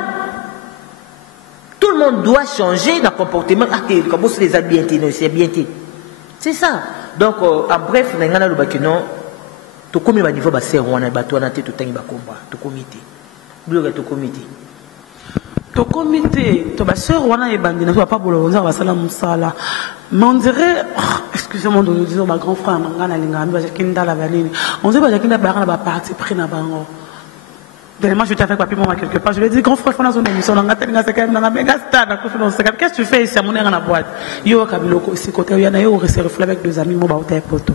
tout le monde doit changer dans comportement comme c'est les habiletés c'est bien c'est ça donc en bref ngana lo bakino to komi ba niveau ba ser wana ba to na te to tangi ba combat to comité bloquer to comité to comité, to ba sœur wana ebandi na pas bolonza ba sala musala. Mais on dirait, excusez-moi de nous dire ma grand frère ngana linga mbi ba kinda la banini. On dirait ba kinda ba na ba parti pris na bango. Dernièrement, je t'ai avec papi maman quelque part. Je lui ai dit, grand frère, on a une émission. Qu'est-ce que tu fais ici à mon air dans la boîte? Yo, Kabiloko, ici, côté, il y en a eu au reflet avec deux amis, mon baoté poto.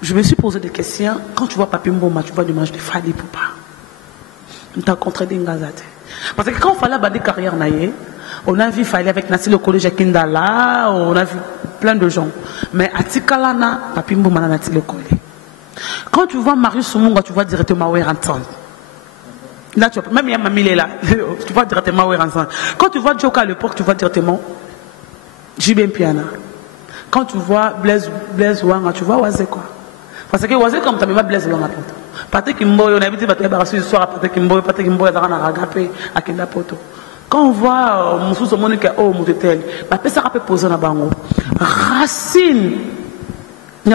Je me suis posé des questions. Quand tu vois papi Mboma, tu vois du manche de Fali pour pas. On t'a contredit Ngazate. Parce que quand on fallait des carrières naïe, on a vu Fali avec Nassi le collège à Kindala, on a vu plein de gens. Mais à Tikalana, papi Mboma n'a pas le collège. Quand tu vois Marius Soumunga, tu vois directement où il rentre. Là, tu vois, même il y a Mamie là, tu vois directement où est ensemble. Quand tu vois Joka à l'époque, tu vois directement JB Piana. Quand tu vois Blaise Wanga, tu vois Oazé quoi. Parce que Oazé comme tu as même Blaise Wanga. Patrick Kimboy, on a vu que tu as reçu ce soir à Patrick Kimboy est à Ragapé, à Kenda Poto. Quand on voit Moussous Monique, oh, Moutetel, ça va poser dans Bango. Racine. Ce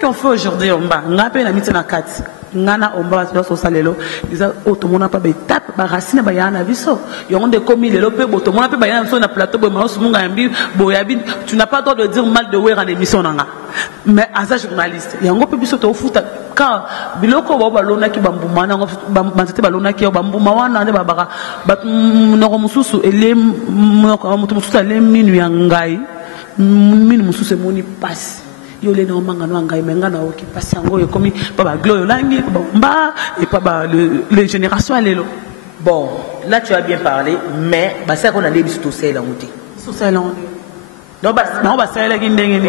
qu'on fait aujourd'hui, on va na miti na kati ngana omba so salelo iza otomona pa betape ba racine ba yana biso yonde komi lelo pe botomona pe ba yana so na plateau bo maso munga yambi boyabi tu n'as pas le droit de dire mal de Wer en émission nanga mais asa journaliste yango pe biso to futa ka biloko ba balona ki bambuma na banzete balona ki bambuma wana ne babaka ba noko mususu ele noko mususu ele minu yangai minu mususu moni passe yo le no manga no ngai menga na oki passe yango yo komi baba gloyo langi bamba et pas les générations alelo. Bon, là tu as bien parlé, mais bah ça qu'on a les biso c'est là monté. So c'est là. Non bah c'est là qui ndenge ni.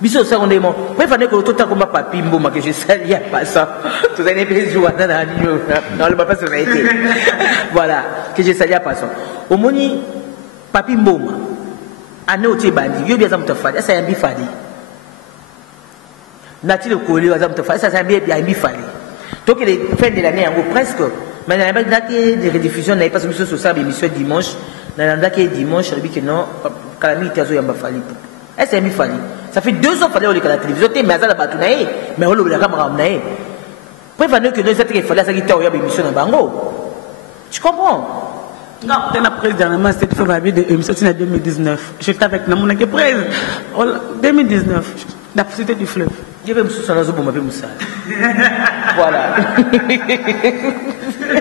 Biso ça on est bon. Mais fallait que tout ta comme papi mboma que je sais il y a pas ça. Tout ça n'est pas joué dans la radio. Non le papa ça va été. Voilà, que je sais il y a pas ça. Au moni papi mboma. Ane otie bandi, yo bien ça me fadi, ça y a bien fadi. Nati le collé, ça me fadi, ça y a bien fadi. Donc les fins de l'année, en gros presque, mais il y a pas de rediffusion, il n'y a pas de émission sociale, émission dimanche, il y a un dimanche, il y a non, calamité, il y a pas fali. Ça y a bien fali. Ça fait 2 ans qu'il fallait à la télévision, mais ça la batounaye, mais on l'a caméra naye. Prévenez que nous cette qu'il fallait ça qui t'a eu émission dans Bango. Tu comprends? Non, tu as pris dernièrement, c'était pour la vie de l'émission en 2019. J'étais avec Namona qui est prise. 2019, la cité du fleuve. Je vais me soucier de mon Moussa. Voilà.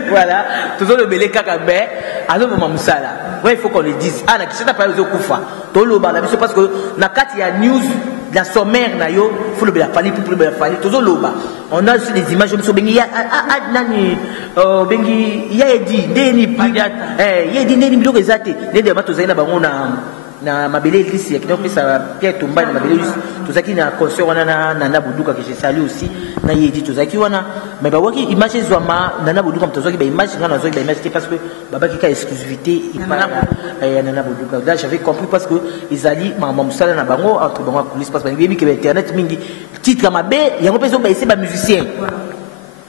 Voilà. Toujours le belé kakabé, à l'homme Moussa là. Ouais, il faut qu'on le dise. Ah, la question n'a pas eu de koufa. Tout le bas, parce que la carte, il y a news. La sommaire, il faut le faire, pour le faire, toujours l'oba. On a aussi des images, il y a dit, na mabele lisi ya kidogo pesa pia tumba na mabele lisi tuzaki na concert wana na Nana Buduka que je salue aussi na yedi tuzaki wana mais ba waki image zwa Nana Buduka mtozaki ba image ngana zwa ba image parce que baba ki ka exclusivité il parle Nana Buduka là j'avais compris parce que ils alli mama musala na bango entre bango coulisses parce que bibi que internet mingi titre mabe yango peso ba essayer ba musicien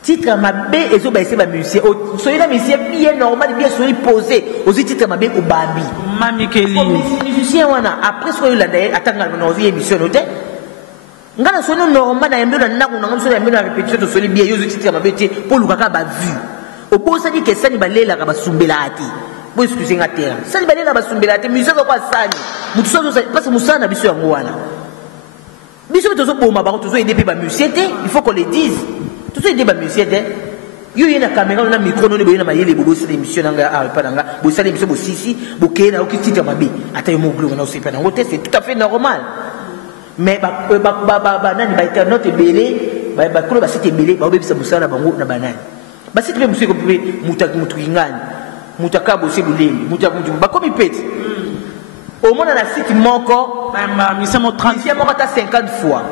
titre mabe ezo ba essayer ba musicien soyez la musicien bien normal bien soyez posé aussi titre mabe au babi Mami Kelly. Musicien wana après ce que il a d'ailleurs attendre dans une émission noté. Ngana sono normal na yembe na naku na ngomso na yembe na répétition de soli bien yo titre mabe te pour lukaka ba vu. Au beau ça dit que ça ni balela ka basumbela ati. Bo excusez nga terre. Ça ni balela basumbela ati musicien ko sani. Mutu so parce que musana biso yango wana. Biso to so boma ba to so aider ba musicien te, il faut qu'on le dise. To so aider ba musicien te. Yo yena caméra na micro no ne boyena mayele bobo sur l'émission nanga a pas nanga bo sala émission bo sisi bo kena oki tita mabe ata yo moglo na osepa nango c'est tout à fait normal mais ba nani ba internet belé ba kolo ba site belé ba obebisa busana bango na banani ba site be musiko be mutu ingani mutaka bo se buleli mutu ba komi pete au moins na site moko ba misemo 30 moko ta 50 fois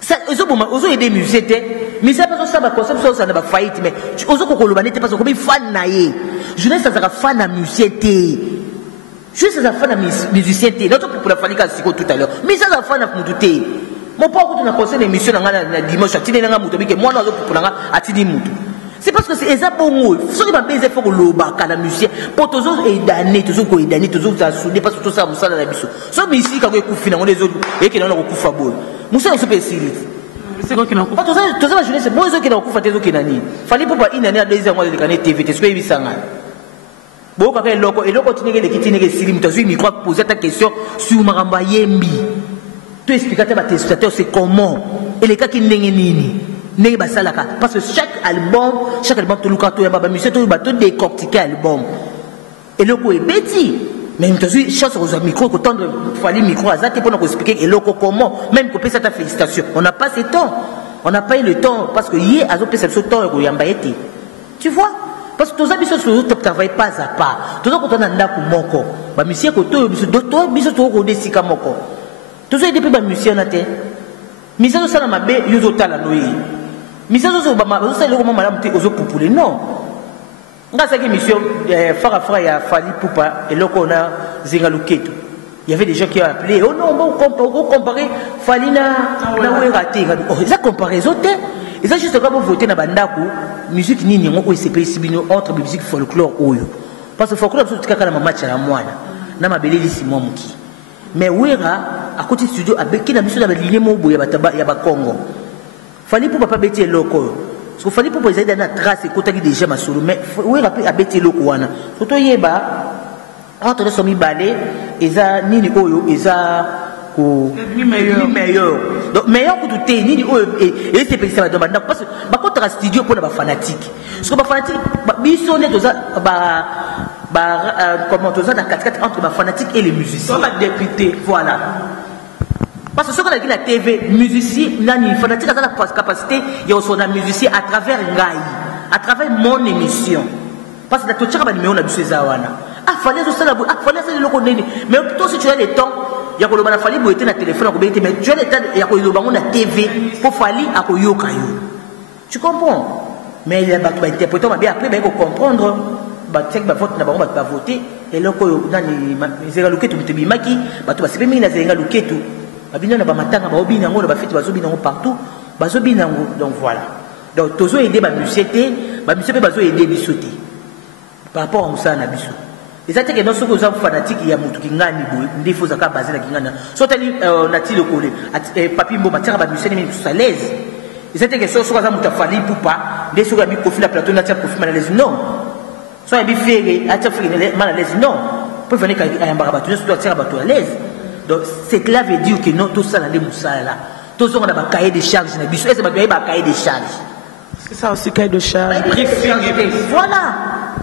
ça ozo aider musée mais ça parce que ça va concept ça va faillite mais ozo kokoloba nete parce que comme fan na ye jeunesse ça sera fan na musée té juste ça fan na musicien té notre pour la falika siko tout à l'heure mais ça fan na mutu té mon pas ko na conseil émission na dimanche atine nga mutu bike moi na zo pour nga atini mutu c'est parce que c'est exactement bongo so ba baiser faut koloba kana musicien pour toujours aidaner toujours ko aidaner toujours ça souder parce que tout ça musala na biso so musique ka ko kufina ngo les autres et que na ko kufa bol musala so pe silite c'est quoi qui n'a pas tout ça la jeunesse moi qui n'a pas fait qui n'a ni fallait pour pas une année à 2 ans de canne TV c'est ce que il s'en a bon quand il loko et loko tineke le kitine ke silim tazui micro poser ta question sur maramba yembi tu expliquer ta téléspectateur c'est comment et les cas qui ndenge nini ndenge basalaka parce que chaque album to lukato ya baba monsieur to bato décortiquer album et loko est bêti même tazui chance aux micro que tendre fallait micro azate pour nous expliquer et loko comment même que ça ta félicitation on n'a pas ce temps on n'a pas eu le temps parce que hier azo pesa ce temps ko yamba été tu vois parce que tous les gens ne travaillent pas à pas. Tous les gens qui sont moko, bah monsieur koto, monsieur docteur, monsieur to ko desika moko. Tous les depuis bah monsieur na te. Monsieur so sala mabe yuzo tala noyi. Monsieur so ba ma so sala ko mama te ozo popule non. Ngasa ki monsieur fara ya fali poupa et loko na zinga luketo. Il y avait des gens qui ont appelé oh non on comparer fali na weraté. Oh ça comparaison te. Et ça juste comme voter na bandako musique nini ngo OCP sibino entre musique folklore oyo parce que folklore tout kaka na match na mwana na mabeleli simon muki mais wera à côté studio abeki na biso na baline mo boya bataba ya ba Congo fallait pour papa beti loko parce que fallait pour poser na trace kotaki déjà masolo mais wera pe abeti loko wana surtout yeba entre les somi balé eza nini oyo eza meilleur donc meilleur que tout ni et c'est ça parce que ba contre studio pour les fanatiques parce que ba fanatique biso ne toza comment toza na 4 entre ba fanatique et les musiciens la député voilà parce que ce qu'on a dit la TV musicien nani fanatique a la capacité il y a aussi un musicien à travers ngai à travers mon émission parce que la tochaka ba numéro na biso zawana fallait ça la fallait ça le connaître mais plutôt si tu as le temps il y a que fallait boiter na téléphone mais tu as le temps il y a que le na TV pour fallait à koyoka yo tu comprends mais il y a ba interpréter mais après ben comprendre ba check ba vote na ba voter et le ko nani zera luketu mutebimaki ba to ba sepe mingi na zera luketu ba bino na ba matanga ba obina ngo ba fiti ba zobina ngo partout ba zobina ngo donc voilà donc tozo aider ba musete ba musete ba zo aider bisoté par rapport à musa na biso et ça c'est que non ce que vous avez fanatique il y a mutu kingani bo ndefo zaka basé na kingana so tali nati le collé papi mbo matira ba musete mais à l'aise et ça c'est que so so za muta fali poupa de so ga mi kofi la plateau na tia kofi mal à l'aise non so ya bi fere a tia fere mal à l'aise non peut venir ka ayamba ba tu so tia ba to à l'aise donc c'est là veut dire que non tout ça na le musa là tout ça on a ba cahier de charge na biso et c'est ba cahier de charge c'est ça aussi cahier de charge voilà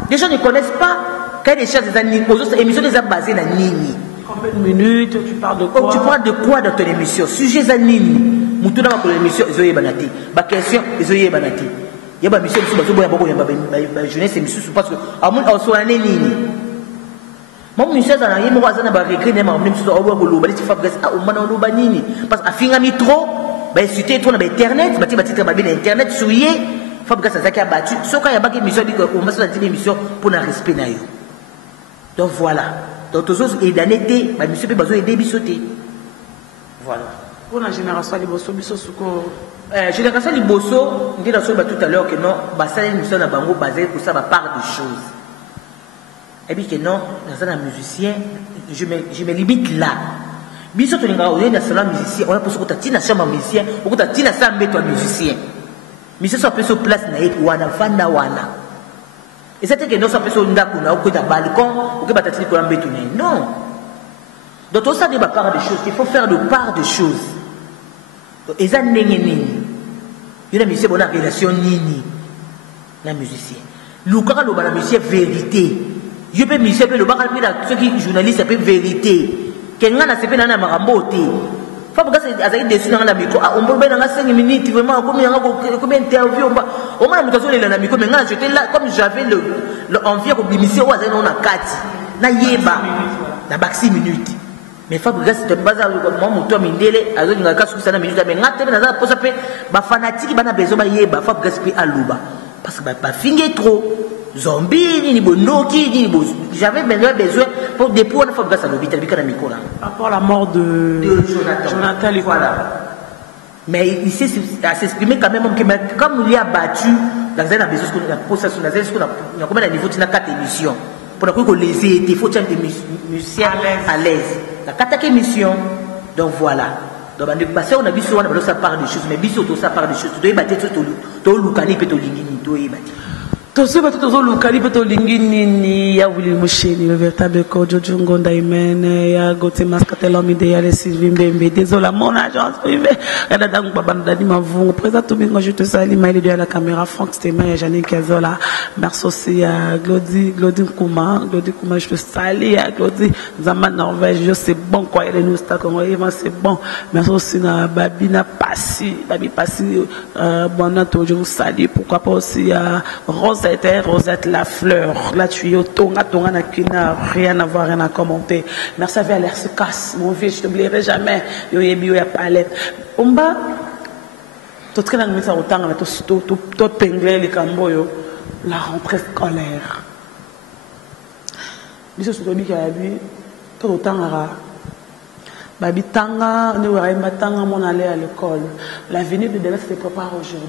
les gens ne connaissent pas cahier de charge des émissions des basées na nini combien de minutes tu parles de quoi tu parles de quoi dans ton émission sujet za nini mutu na ba ko émission ezoye banati ba question ezoye banati ya ba mission su ba zo boya boko ya ba jeunesse émission parce que amon so na nini mon mission za na yemo kwa za na ba recréer na mon mission o bo lo ba ti fabres a o mana lo ba nini parce que afinga mi trop ba citer trop na ba internet ba ti ba titre ba bien internet souillé fabres ça qui a battu so ka ya ba ki mission dit que on va se la émission pour na respect na yo donc voilà donc tous autres et d'année ba monsieur pe bazo aider bisoté voilà pour la génération liboso biso suko génération liboso ndi la so ba tout à l'heure que non ba ça une mission na bango basé pour ça ba part de choses et puis que non dans un musicien je me limite là biso to linga o na salon musicien on a pour ce que tina chambre musicien ou que tina ça mbeto musicien monsieur so peut se place na et wana fanda wana et c'est que non ça peut se ndako na ou que ta balcon ou que batati ko mbeto non donc tout ça de part de choses il faut faire de part de choses et ça nini il y a monsieur bonne relation nini na musicien lukaka lo bana musicien vérité je peux musicien pe lo baka pe la ceux qui journaliste pe vérité kenga na sepe na marambo te faut que ça azaï dessus dans la micro on peut bien dans 5 minutes vraiment comme il y a combien interview on m'a mutation le na micro mais nga j'étais là comme j'avais le envie ko bimisio wa zana na kati na yeba na ba 6 minutes mais Fabrice c'est pas ça moi moto mindele azo nga kasu sana minute mais ngate na za posa pe ba fanatique bana bezo ba yeba Fabrice pe aluba parce que ba finge trop zombie ni bondoki ni bo j'avais besoin pour dépôt de Fabrice à l'hôpital bi kana micro là rapport à la mort de Jonathan voilà mais il s'est s'exprimer quand même comme il a battu dans un besoin qu'on a posé sur la zone qu'on a combien de niveau tina 4 émissions pour que les aider faut être musicien à l'aise la 4 émission donc voilà donc parce qu'on a vu souvent ça part des choses mais biso tout ça part des choses tu dois battre tout lukani pe to lingini to yebati tout ce que tu as lukani pe to lingini ya wili musheni le véritable Kojo Ngonda Imene ya Gote Maskatelomide ya les Sylvie Mbembe désolé mon agence privée kada dangu babanda di mavungu présent tout bien je te salue mail de la caméra Franck Stéma et Janine Kazola merci aussi à Glody Kouma je te salue à Glody Zaman Norvège c'est bon quoi elle nous sta comme c'est bon merci aussi à Babina Passi bon je vous salue pourquoi pas aussi à Rosette la fleur la tuyau tonga n'a rien à voir, rien à commenter. Merci à l'air se casse, mon vieux, je t'oublierai jamais. Yo yebi ya palette. Omba, tout ce que nous avons autant, tout penglé les camboyo, la rentrée scolaire. Monsieur Soutobi qui a vu, tout autant à Babi Tanga, nous avons mon aller à l'école. L'avenir de demain se prépare aujourd'hui.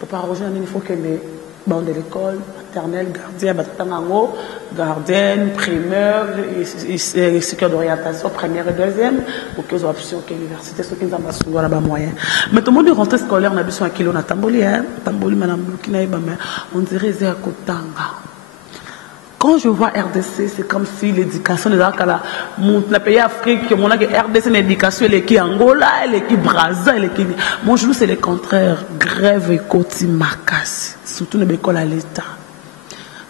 Il faut que les bancs de l'école, maternelle, gardienne, primeur, et cycle d'orientation, première et deuxième, pour qu'ils aient option que l'université, ceux qui ont besoin de moyen. Mais tout le monde de rentrée scolaire, on a besoin d'un kilo na Tamboli, madame on dirait c'est à Kotanga. Quand je vois RDC, c'est comme si l'éducation des Akala, mon pays Afrique, mon RDC, l'éducation, l'équipe Angola, l'équipe Brazza, l'équipe. Mon jour, c'est le contraire. Grève et côté Makassi. Surtout les écoles à l'État.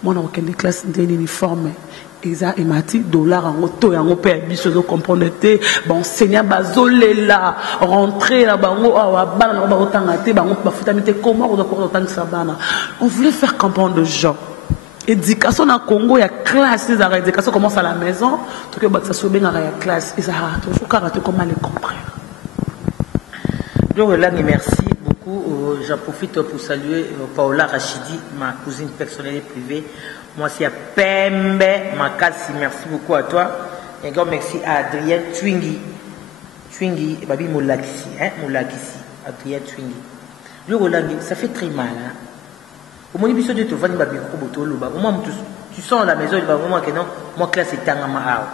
Moi, dans aucune classe d'uniforme. Isa et Mati, dollars en auto et en opé, biso de comprendre, bon, Seigneur Bazolé là, rentrer là, on voulait faire comprendre de gens. Éducation dans le Congo, il y a classe, l'éducation commence à la maison, tout que ça soit bien dans la classe, ils arrêtent, il faut comment les comprendre. Donc là, merci beaucoup. J'en profite pour saluer Paola Rachidi, ma cousine personnelle et privée. Moi, c'est Pembe Makassi. Merci beaucoup à toi. Et grand merci à Adrien Twingi, Babi Moulakissi, Adrien Twingi. Le Roland, ça fait très mal. Hein? Au moins, tu sens à la maison, il va vraiment que non, moi, classe est Tangama.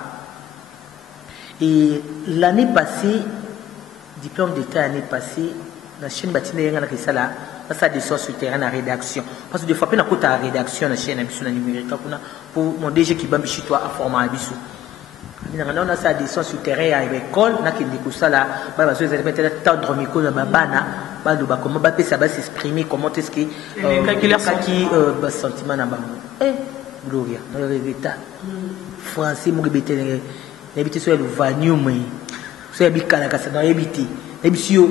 Et l'année passée, diplôme d'état l'année passée, la chaîne bâtiment ça descend sur le terrain de rédaction. Parce que des fois, on a la rédaction la chaîne numérique pour mon DG qui va me toi à format bisou. On a ça descend sur le terrain à l'école, on a qui dit ça là, bah parce que vous allez mettre tendre micro dans ma bana, bah de comment ça va s'exprimer, comment est-ce que qui sentiment na bango. Gloria, dans le résultat. Français mo gebete n'habiter sur le vanio mais c'est bikala ka ça dans habiter. Et monsieur,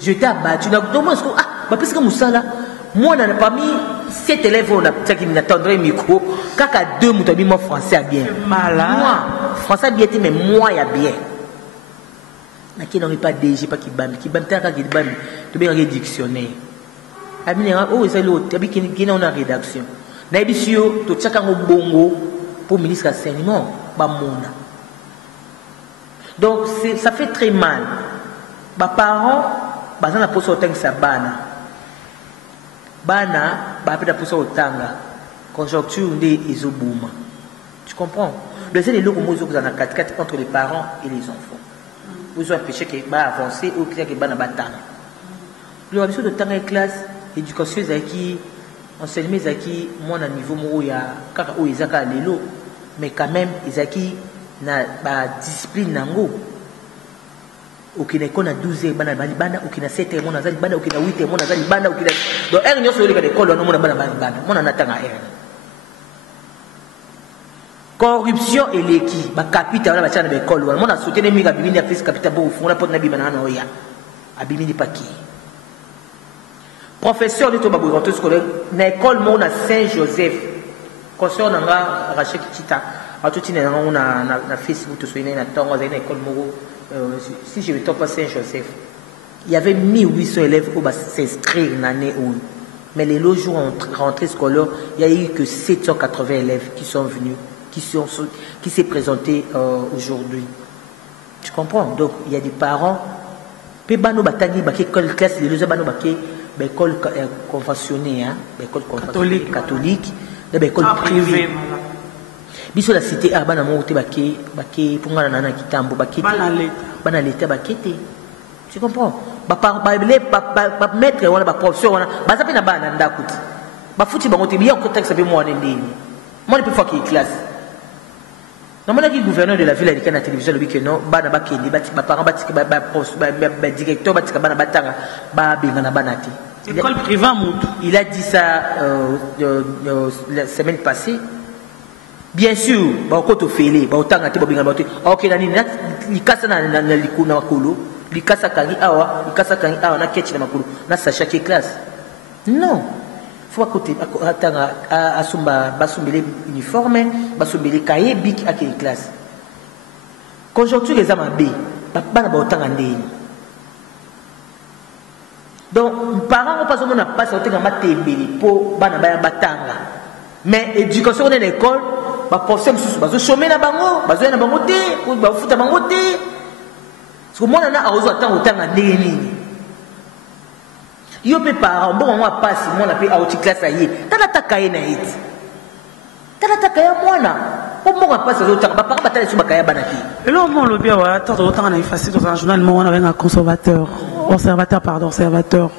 je t'ai abattu donc comment est-ce que parce que Moussala, moi, on n'a pas mis 7 élèves qui m'attendraient le micro, kaka 2 moutabi, moi, français a bien. Moi, français a bien, mais moi, il y a bien. Qui n'en est pas DG, pas qui bam, qui bam, qui bam, tu bien un dictionnaire. Oh, c'est l'autre, qui n'a pas rédaction. Naibisio, tu as un bongo pour le ministre de l'enseignement, bamona. Donc, ça fait très mal. Mes parents, ils ont posé autant que ça bana. Bana, bapeda pour ça au tanga. Conjoncture des isobouma. Tu comprends? Le zèle est là où vous avez 4 entre les parents et les enfants. Vous avez empêché qu'il va avancer ou qu'il va battre. Le rabbi de tanga et classe, éducation qui, enseignement qui, moi à niveau où il y a car où ils ont l'élo, mais quand même ils ont qui na discipline nango. Okina ikona 12 bana bana okina 7 mona zali bana okina 8 mona zali bana okina donc er nyoso yoleka de kolo no mona bana mona natanga er corruption et l'équipe ba capital na ba chana be kolo mona soutenir mi ka bibini ya fils capital bo fona pot na bi bana na oya abimini paki professeur de to ba rentrée scolaire na école mona Saint-Joseph concernant nga Rachel Kitita atuti na na Facebook to soina na tongo za na école mo si je ne me trompe pas Saint-Joseph, il y avait 1800 élèves qui s'inscrire en année 1. Mais les jours rentrée scolaire, il n'y a eu que 780 élèves qui sont venus, qui s'est présenté aujourd'hui. Tu comprends? Donc, il y a des parents, école classe, les école conventionnée, école catholique, école privée. Biso la cité bana mo te bake pour ngana na kitambo bakete bana leta bakete Tu comprends? Maître, on a professeur, on a pas na bana ndakuti. Ba futi ba ngote bien contexte be moi ndeni. Moi ne peux pas qu'il classe. Normalement le gouverneur de la ville a dit à la télévision le week-end non bana ba kendi ba parents ba tika ba directeur ba tika bana batanga ba benga na bana ti. École privée Moutou. Il a dit ça la semaine passée. Bien sûr, ba ko to fele ba otanga ti ba benga ba ti. OK na nini likasa na likuna makulu. Likasa kangi awa na kechi na makulu na sacha ki classe. Non. Faut côté atanga asumba basumbele uniforme, basumbele cahier bic à quelle classe. Conjoncture les amas B, bana ba otanga ndeni. Donc parents pas seulement na passe otanga matembele po bana ba batanga. Mais éducation dans l'école, ba professeur mususu bazo chômer na bango, bazo na bango té, ou ba futa bango té. Parce que moi, on a osé attendre autant de nini. Yo pe parents, bon moi passe, moi on a fait autre classe aïe. T'as ta cahier na it. T'as ta cahier moi na. Pour moi on passe autant, ba parents bataille sur ma cahier banati. Et là on le bien ouais, attends autant on a effacé dans un journal, moi on avait un conservateur, observateur.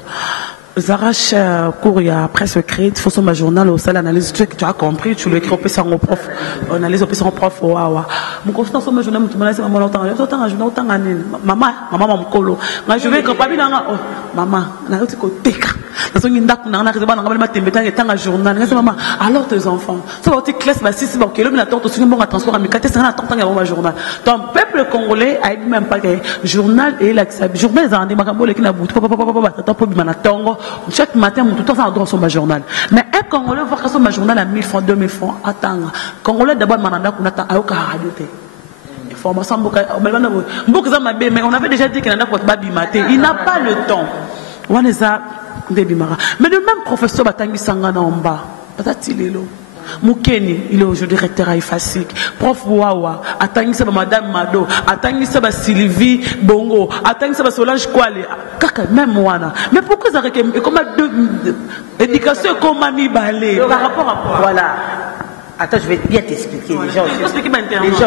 Zarache Kouria, presse écrite, faut son journal au salle analyse, tu as compris, tu l'écris au PC en prof, analyse au PC en prof, waouh. Mon confident sur mon journal, tu me laisses maman longtemps, autant un journal, autant un maman, mon colo. Moi je vais quand pas bien, oh, maman, on a eu côté. Dans une date, on a réservé un journal, maman, alors tes enfants, ça va te classe, bah si c'est bon, que l'homme attend aussi un bon transport amical, c'est un attend un journal. Ton peuple congolais a même pas de journal et la journal, ils ont des macambos qui n'a bout, chaque matin, tout le temps, dans son journal. Mais un Congolais voit que son journal à 1000 francs, 2000 francs, attends. Congolais d'abord, mananda qu'on attend à aucun radio. Formation, mais on avait déjà dit qu'il n'a pas de matin. Il n'a pas le temps. On les a débimara. Mais le même professeur Batangi Sangana en bas, peut-être Moukeni, il est aujourd'hui recteur à Ifasik. Prof Wawa, Atangi Saba Madame Mado, Atangi Saba Sylvie Bongo, Atangi Saba Solange Kwale, Kaka, même Wana. Mais pourquoi ça réclame comment éducation comme Mami Balé par rapport à quoi? Voilà. Attends, je vais bien t'expliquer. Les gens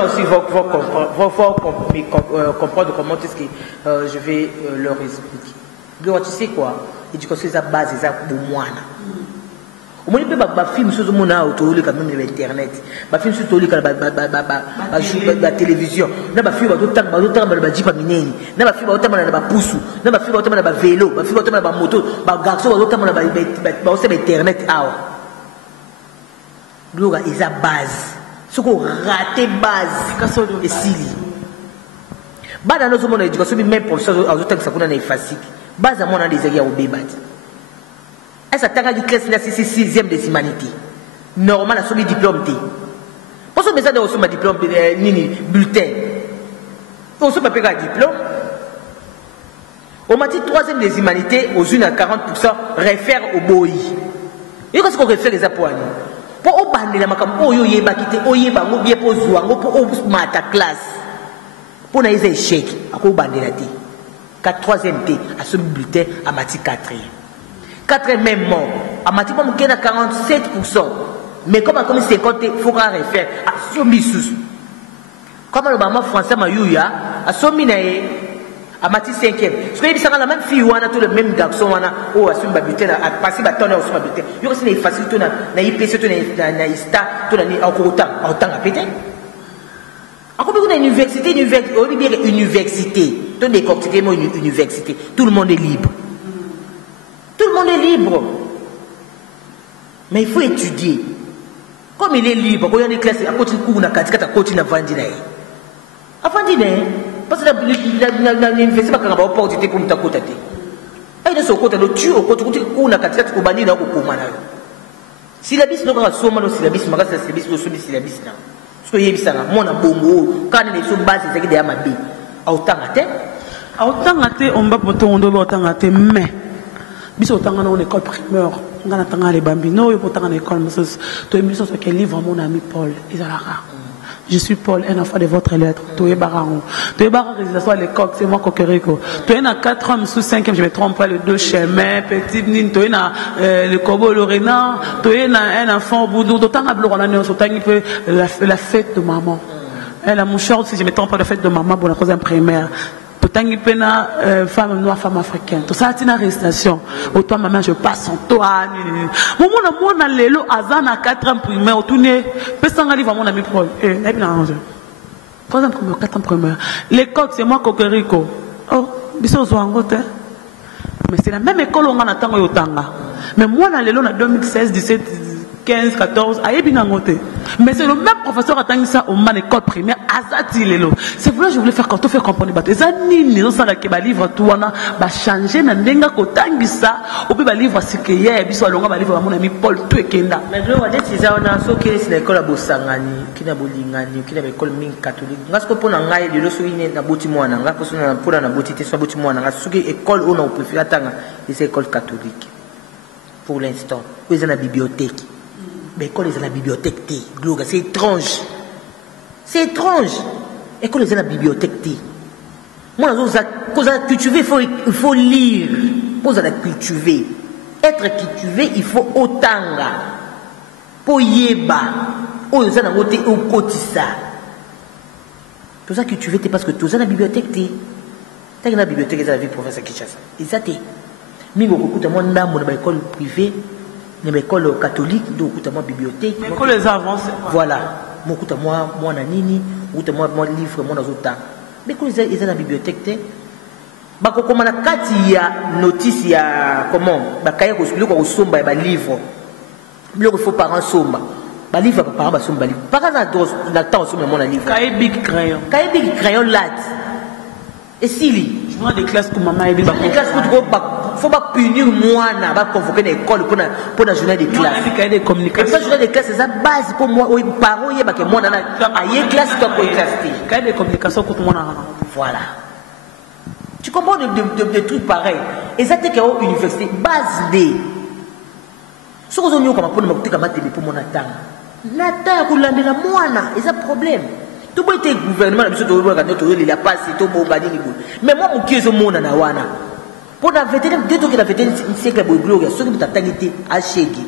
aussi vont comprendre comment est-ce que je vais leur expliquer. Donc, tu sais quoi? L'éducation, c'est la base, c'est ça pour moi. Au moins, il y a des films sur Internet, des films sur la télévision, des films sur la jeep, des films sur la poussou, des films sur la vélo, des films sur la moto, des garçons sur Internet. Ils ont base. Ce qu'on raté base, et Sili. Dans notre monde, l'éducation, même pour ça, on est facile. Base à mon an des aïeux au bébat. Est-ce que tu as dit que c'est 6e des humanités? Normal, à son diplôme. Pour ce que tu as reçu un diplôme, bulletin. On se papier un diplôme. On m'a dit 3e des humanités, aux unes à 40%, réfère au BOI. Et qu'est-ce qu'on réfère les appoignes? Pour au bandé la macam, oh yo yeba kité, oh yeba ngo bien pour zouango, pour au mata classe. Pour na yé échec, à quoi bandé la té. 3e té, à ce bulletin, à mati 4e. 4e même mort. À mati pas mouké na 47%. Mais comme à comme 50 té, il faut qu'on réfère à son bisous. Comme le maman français ma yuya, à son minaye, à mati 5e. Ce que y a la même fille ou a tout le même garçon ou a assume bulletin à passer bâton à assume bulletin. Il y a aussi des facilités na IPC na ISTA tout na encore autant à péter. Encore beaucoup d'université université. Tout décortiquer moi une université. Tout le monde est libre. Tout le monde est libre. Mais il faut étudier. Comme il est libre, quand il y a des classes à côté de cours na katika à côté na vandinae. À vandinae. Parce que l'université va avoir opportunité pour nous t'accoter. Et de ce côté, le tu au côté où on a quatre au bandit au Kumana. Si la bise n'aura pas si la bise m'a c'est la bise au si la bise là. Soyez bisa, mon abongo, quand les sous base c'est que des amabi. Autant à terre. Autant à terre, on va porter on doit autant à terre, mais. Bis autant en école primaire, on a tant les bambino, et pourtant en école, tu es mis sur ce livre mon ami Paul, Isalara. Je suis Paul, un enfant de votre lettre. Tu es baron. Tu es baron, réalisation à l'école, c'est moi Cocorico. Tu es dans 4 hommes sous 5e, je me trompe pas, le 2 chemins, petit nine, tu es dans le Kobo Lorena, tu es dans un enfant au bout d'autant à Blorana, la fête de maman. Elle a mon short, si je me trompe pas, la fête de maman pour la troisième primaire. Totangi pena femme noire, femme africaine. Tout ça, c'est une arrestation. Au toi, maman, je passe en toi. Moi, na lelo, azana 4 ans primaire, au tourné, pesanga livre à mon ami Paul. Eh, n'a bien arrangé. 3 ans primaire, 4 ans primaire. L'école, c'est moi, Cocorico. Oh, biso zoangote. Mais c'est la même école où on a tango yotanga. Mais moi, na lelo, na 2016, 17, 15, 14, mais c'est le même professeur qui a ça au man école primaire. C'est vrai que je voulais faire quand on fait comprendre les bâtiments. Les gens qui ont livre tout va changer. Mais n'enga kotangi ça. Ou bien livre ce que hier, biso alonga livre mon ami Paul tout et kenda. Mais je vois des gens on a so que c'est l'école à Bosangani, qui n'a bolingani, qui n'a l'école ming catholique. Parce que pour n'engager de l'eau ine na boti moi n'enga pour na boti te soit boti moi n'enga. Ce qui école on a préféré attendre les écoles catholiques. Pour l'instant, ils ont la bibliothèque. Mais école est à la bibliothèque, c'est étrange. C'est étrange. École est à la bibliothèque. Moi, pour la cultiver, il faut lire. Pour la cultiver. Être cultivé, il faut autant. Pour yeba. Pour ça, au quotidien. Tout ça cultiver, parce que tout ça, la bibliothèque, t'as la bibliothèque, c'est la vie professeur Kinshasa. Et ça, t'es. Mais beaucoup de monde dans mon école privée. Une école catholique, donc écoute moi bibliothèque. Mais école les avancées. Voilà. Moi écoute moi nanini, écoute moi livre moi dans autant. Mais écoute ils ont la bibliothèque té. Ba ko comme na kati ya notice ya comment ba kaya ko spilo ko somba ba livre. Biloko faut parents somba. Ba livre ba parents ba somba livre. Pas na temps somba mon livre. Kaya big crayon. Kaya big crayon lat. Et sili. Je vois des classes pour maman et bébé. Des classes pour faut pas punir moi na ba convoquer une école pour la journée de classe. Il y a des communications. La journée de classe c'est ça base pour moi oui parents y ba que moi na aye classe comme classe. Il y a des communications pour moi na. Voilà. Tu comprends de trucs pareils. Et ça t'es qu'à université base D. Ce que nous comme pour nous pour matériel pour mon attend. Nata ko landela mwana, et ça problème. Tout peut être gouvernement biso to ba quand to il a pas c'est to bomba ni go. Mais moi mon kiezo mona na wana. Pour la vétérine, deux tours qui la vétérine, c'est que la gloire, ceux qui t'attendent à Chégui.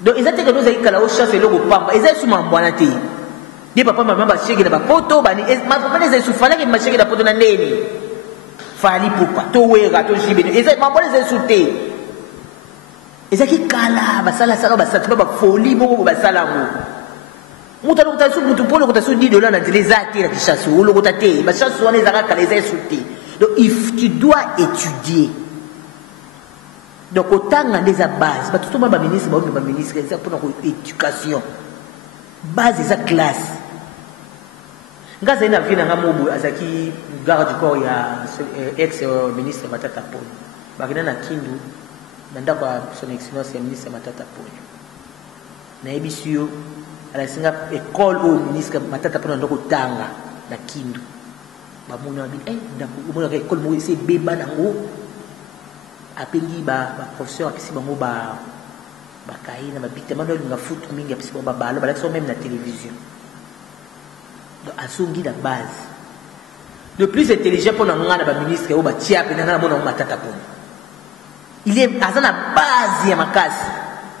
Donc, ils ont été que nous avons au chasse et l'eau au pamba, ils ont sous ma boîte. Des papas, maman, va chéguer la poto, ma maman, les a soufflé, ils m'ont chégué la poto dans l'année. Fali pour pas, to wera, to jibé, ils ont maman les a sauté. Ils ont qui kala, basala, sala, basala, tu vas folie, beaucoup, basala, mou. Mouta l'autre sous, moutou pour l'autre sous, dit de là, les athées, qui chassent, ou l'autre athée, ma chasse, on les a les a sautés. Donc, tu dois étudier. Donc, autant dans les bases, tout le monde ministre, c'est pour l'éducation. Base de sa classe. Quand il y a un garde du corps, il y a ex-ministre Matata Polo. Il y a un Kindu, son excellence, le ministre Matata Polo. Il y a une école au ministre Matata Polo, il y a Kindu. Bamuna bi dans école mo c'est beba nango apendi ba professeur akisi bango ba kai na babitema ndo nga foot mingi apesi ba balo ba l'action même na télévision donc asongi la base le plus intelligent pour nga na ba ministre o ba tia pe na mona matata po il est à la base ya makasi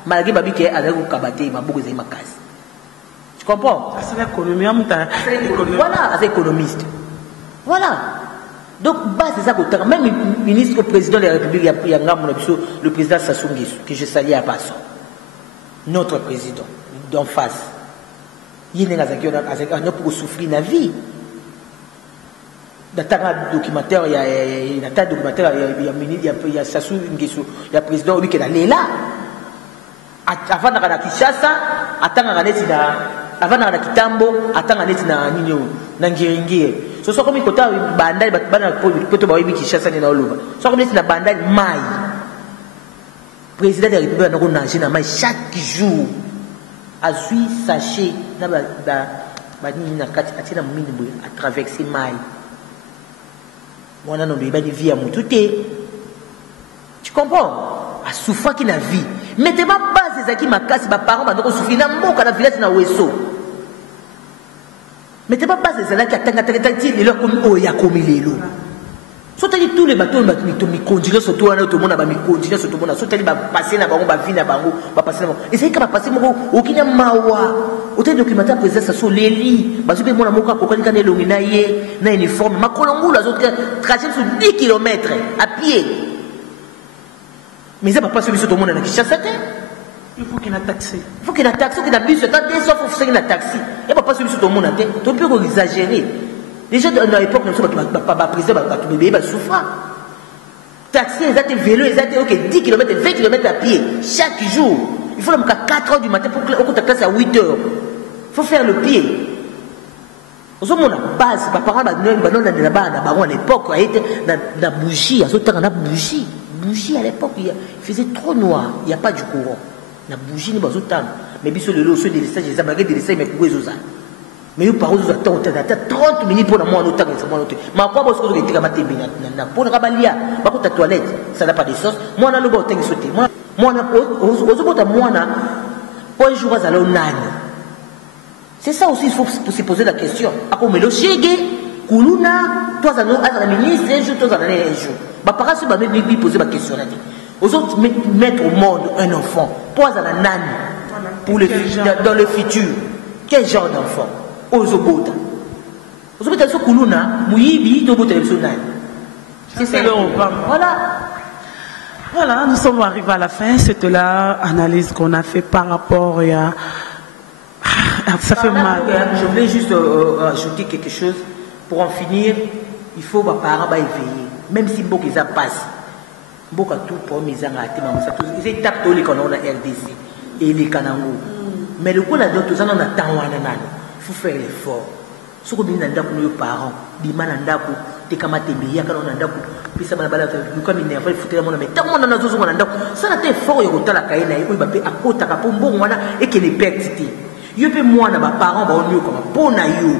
malgré babike azako kabate mabugo za makasi tu comprends c'est l'économie amta voilà c'est économiste. Voilà. Donc, base c'est ça que même le ministre, le président de la République, il y a le président Sassou Nguesso, que je salue à passant. Notre président, d'en face. Il y a un pour souffrir la vie. Dans le documentaire, il y a Sassou Nguesso, il y a le président, lui qui est là. Avant de Kinshasa, avant de Kitambo, attends à l'état na ngiringi. So so comme kota bandai bana poto bawi Kinshasa ni na oloba. So comme na bandai mai. Président de la République na ko nager na mai chaque jour. Azui sachet na ba ni na kati atina mini boy à traverser mai. Wana no ba ni via mututé. Tu comprends? A souffrir qui na vie. Mettez ma base ezaki makasi ba parents ba ndoko souffrir na mboka na village na weso. Mettez ma base ezalaki atanga tati leur comme o ya komilelo. Sotali tous les bateaux mi conduire surtout tout le monde a mi conduire surtout monde sotali ba passer na bango ba vie na bango ba passer na bango et c'est que ba passer moko okina mawa ote documentaire président ça so leli ba sobe mona moko ko kanika na longi na ye na uniforme makolongula zo tracer sur 10 km à pied mais ça va pas sur tout le monde na Kinshasa. Il faut qu'il y ait un taxi. Il faut qu'il y ait un taxi, qu'il y ait un bus, sauf qu'il y ait un taxi. Il n'y a pas sur tout le monde. Tu peux exagérer. Déjà, dans l'époque, nous sommes pas président, bébé, souffrant. Taxi, ils ont vélo, ils ont 10 km, 20 km à pied, chaque jour. Il faut à 4 h du matin pour que ta classe à 8 h. Il faut faire le pied. Nous sommes à la base, les parents, à l'époque, la bougie, à bougie. Bougie à l'époque, il faisait trop noir, il n'y a pas du courant. La bougie n'est pas autant. Mais bien sûr, le lot, ceux des stages, les amarrés des stages, mais pourquoi ils ont ça? Mais nous parlons de 30 minutes pour la moindre temps. Mais à quoi vous avez été à pour la rabalia, par ta toilette, ça n'a pas de sens. Moi, on a le bon temps sauté. Moi, on a un jour à l'onane. C'est ça aussi, il faut se poser la question. À quoi me le chégué, Koulouna, toi, à la ministre, un jour, toi, à un jour. Bah, par exemple, je vais lui poser ma question. Aux autres, mettre au monde un enfant, toi, à la nane, pour dans le futur, quel genre d'enfant? Aux autres, aux autres, aux Koulouna, Mouyibi, Tobo, c'est ça. Voilà. Voilà, nous sommes arrivés à la fin. C'était l'analyse qu'on a fait par rapport à. Ça fait mal. Je voulais juste ajouter quelque chose. Pour en finir, il faut que les parents éveiller. Même si beaucoup ils passent, beaucoup à tout pour mes amis, ils tapent tous les canons de la RDC et les canangos. Mais le coup là-dedans, tout ça, on a tant il faut faire l'effort. Ce que nous avons pour nos parents, des manandako, des kamatébi, quand on a ndako, puis ça m'a balade, nous comme il n'y a pas de foutre mon mais tant qu'on a besoin de ndako, ça n'a pas fort et autant la caïna et il va payer à côté à pour bon voilà et que les pertes. Yo pe moi na ba parents ba on yo comme pour na yo.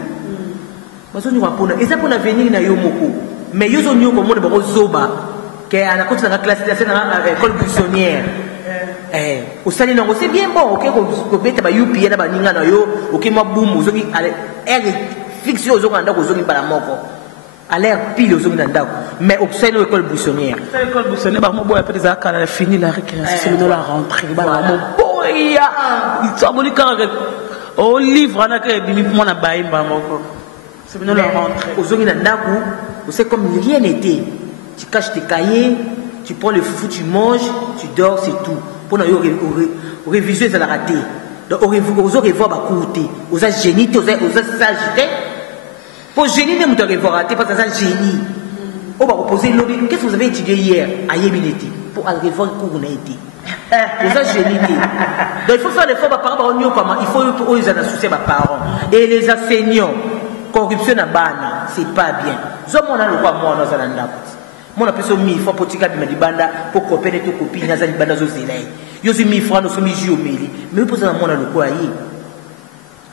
Parce que nous va pour et ça pour l'avenir na yo moko. Mais yo zonyo comme on ba zoba que à la côté de la classe de l'école buissonnière. Au salé non c'est bien bon OK ko beta ba UPI na ba ninga na yo OK ma boum ozoki elle fixe aux gens ndako ozoki bala moko à l'air pile aux gens ndako mais au salé l'école buissonnière l'école buissonnière ba mo boy après ça quand elle a fini la récréation c'est la rentrée ba mo boy il soit moni quand au livre na que bimi pour na baimba moko c'est la rentrée aux gens ndako c'est comme rien n'était tu caches tes cahiers tu prends le foufou tu manges tu dors c'est tout pour nous réviser ça la raté donc on revoir ba côté aux génie aux sagité pour génie ne me revoir raté parce que ça génie on va reposer l'objet qu'est-ce que vous avez étudié hier à Yébilité pour aller revoir cours on a été aux génie donc il faut faire l'effort par rapport au comment il faut aux associer par parents et les enseignants corruption na bana c'est pas bien zo mona le quoi moi dans la ndako mon appelle ça 1000 francs pour tirer des banda pour copier tes copines dans les bandas aux élèves. Yo c'est 1000 francs nous sommes géomèli. Mais pour ça mon le quoi yi.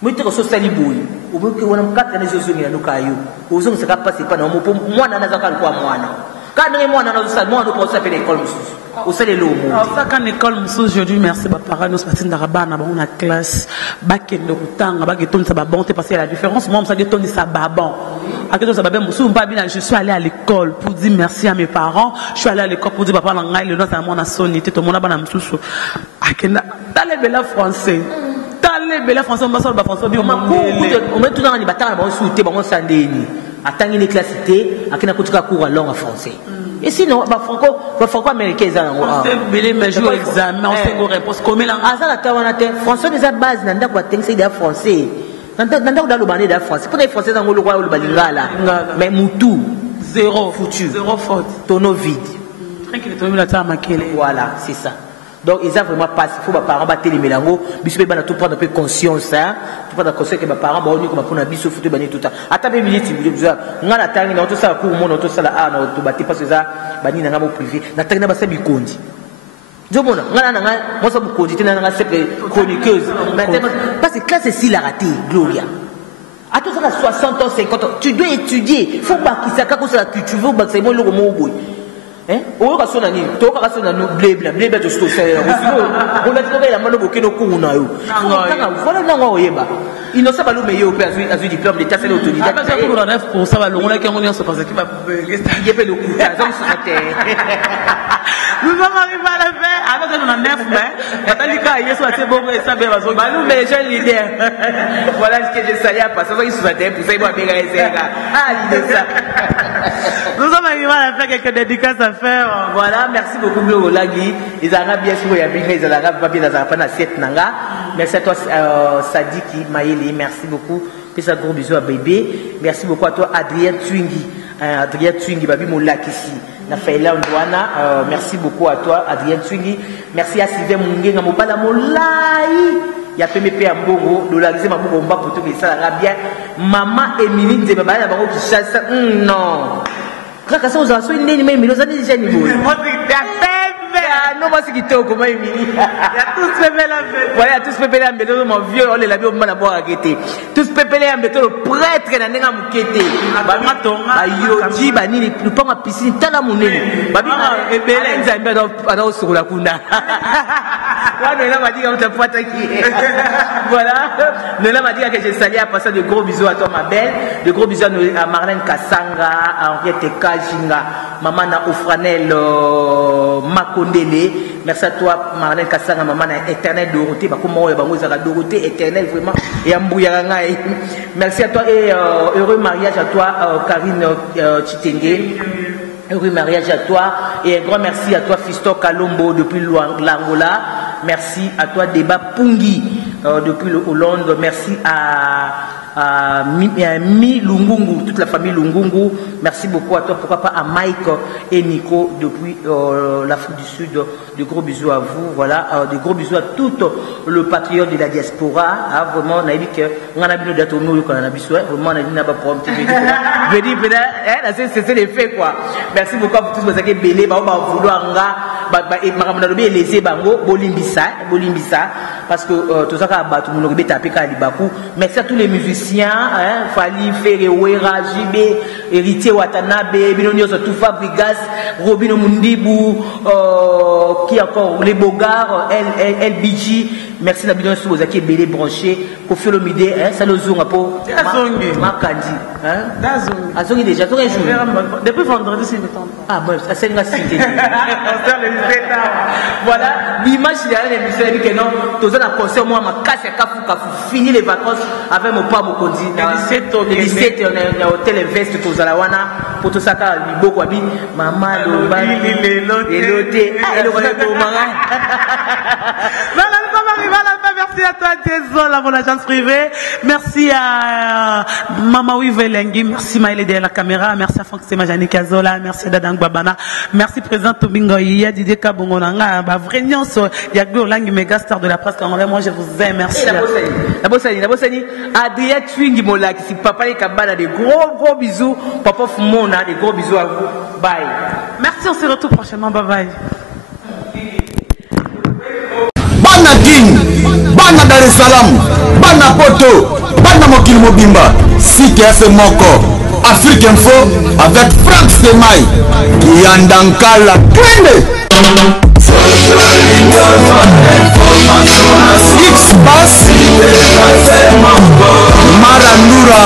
Moi tu reçois ça liboui. Ou bien que on a 4 années aux élèves nous caillou. Aux gens ça passer pas non moi na za quoi moi na. Quand moi na ça moi nous pour ça l'école monsieur. Au salé l'eau. Ça quand l'école monsieur aujourd'hui merci ba parents nous partir dans rabana ba on a classe ba kendo kutanga ba keton ça ba bonté parce que la différence moi ça keton ça ba bon. Je suis allé à l'école pour dire merci à mes parents. Je suis allé à l'école pour dire papa le nom c'est mon sonité tout le monde a bonne moussou. Dans les belles français. Dans les belles français on va sortir français bien on met tout dans les batailles on souhaiter bon sandeni. Attends une classe cité à qui n'a pas cours à langue en français. Et sinon franco américain ça c'est belé mais jour examen on sait go réponse comme là ça la tawana français déjà base nanda quoi c'est des français. Dans le banné de France, pour les Français dans le roi ou le balingala, mais Moutou, zéro foutu, zéro faute, tonneau vide. Voilà, c'est ça. Donc, ils ont vraiment passé, il faut que les parents battent les mélanges, ils doivent tout prendre un peu conscience, tout prendre conscience que les parents vont venir comme un biseau foutu, tout le temps. Attends, mais minutes, si vous voulez, on a la taille, on a tout ça, pour le monde, on a tout ça, on a tout battu parce que ça, bani n'a pas privé, la taille n'a pas saisi condi. Moi, je suis chroniqueuse. Parce que classe c'est la raté, Gloria. À tout ça, 60 ans, 50 ans, tu dois étudier. Il faut que tu veux que c'est moi le mot. oyo kasona nini toka kasona no blé to sto sala on a trouvé la mano bokeno kuna yo voilà nango oyeba innocent balume yo pe azui diplôme d'état c'est l'autorité ah ça pour 9% balongona ki ngoni so parce que va yepe le coup ça c'est nous sommes arrivés à la fin avec on a 9 mais batalika yeso ate bongo ça be bazo balume les jeunes leaders voilà ce que je salue à passer ça ils sont à pour ça ils vont bien essayer ça nous sommes arrivés à la fin quelques dédicaces à faire voilà merci beaucoup Blo Lagi ils ont bien sûr il y a bien ils ont pas bien dans la pana 7 nanga merci à toi Sadiki Maïli merci beaucoup puis un gros bisou à bébé merci beaucoup à toi Adrien Twingi babi molakisi na faila ndwana merci beaucoup à toi Adrien Twingi merci à Sylvain Mungenga mobala molai ya PMP ya mbongo dolariser maboko mba poto besala bien maman Émilie Nzeba bala bango qui chasse non kaka ça oza so ndeni mais milo zani déjà niveau non moi c'est qui te comment Émilie il y a tous pépé la fête voilà tous pépé la mbéto mon vieux on les l'a vu au mana boire agété tous pépé la mbéto le prêtre na nenga mukete ba matonga yoji ba nini nous pas ma piscine tala monene ba bi ebele nzambe ada osukula kunda wana ina madiga mtafuata qui voilà Nela m'a dit que je salue à passer de gros bisous à toi ma belle de gros bisous à Marlène Kassanga à Henriette Kajinga maman na Ofranel Makondele merci à toi Marlène Kassanga maman na éternel Dorothée bah comment on bango zaka Dorothée éternel vraiment et Ambouyanga merci à toi et heureux mariage à toi Karine Chitenge. Heureux mariage à toi et un grand merci à toi Fiston Kalombo depuis l'Angola. Merci à toi Débat Pungi depuis le Hollande. Merci à Mi Lungungu, toute la famille Lungungu. Merci beaucoup à toi, pourquoi pas à Mike et Nico depuis l'Afrique du Sud. De gros bisous à vous. Voilà, de gros bisous à tout le patriote de la diaspora. Ah, vraiment, on a dit que on a vu notre nous qu'on a vu vraiment on a dit n'a pas pour un petit peu. Je dis peut-être, c'est les faits quoi. Merci beaucoup à vous tous, vous avez belé, bah on va vouloir les bango bolimbisa parce que tout ça tout le monde tapé Kalibakou. Merci à tous les musiciens Fali Ferreira Jibé Héritier Watanabe Binonio Toufa Brigas Robino Mundibu qui encore les Bogards LBG. Merci la bidon vous avez belé branché Kofi Olomide ça le zoom pour Makandi Azongi déjà tous les jours depuis vendredi c'est le temps ah bon ça c'est une cité voilà l'image il y a l'émission que non tous un concert moi ma casse kafu fini les vacances avec mon papa Mokondi le 17 on est au hôtel Veste tous à la wana pour tout ça car liboko abi maman loba leloté et le voilà pour mara merci à toi désolé pour l'agence privée merci à Mama Wivelengi merci Maïlé de la caméra merci à Franck Semajani Kazola merci à Dadang Babana merci président Tobingo Iya Didier Kabongonanga ba vrai nyonso ya glo langi méga star de la presse congolaise moi je vous aime merci la bossani Adrien Twingi Molaki si papa et Kabana des gros bisous papa Fumona des gros bisous à vous bye merci on se retrouve prochainement bye bye Bana King, Bana Dar es Salaam, Bana Poto, Bana Mokil Mobimba, CKF Moko, Afrique Info avec Franck Stemai, Kiandankala, Twende. X-Bass, Marandura.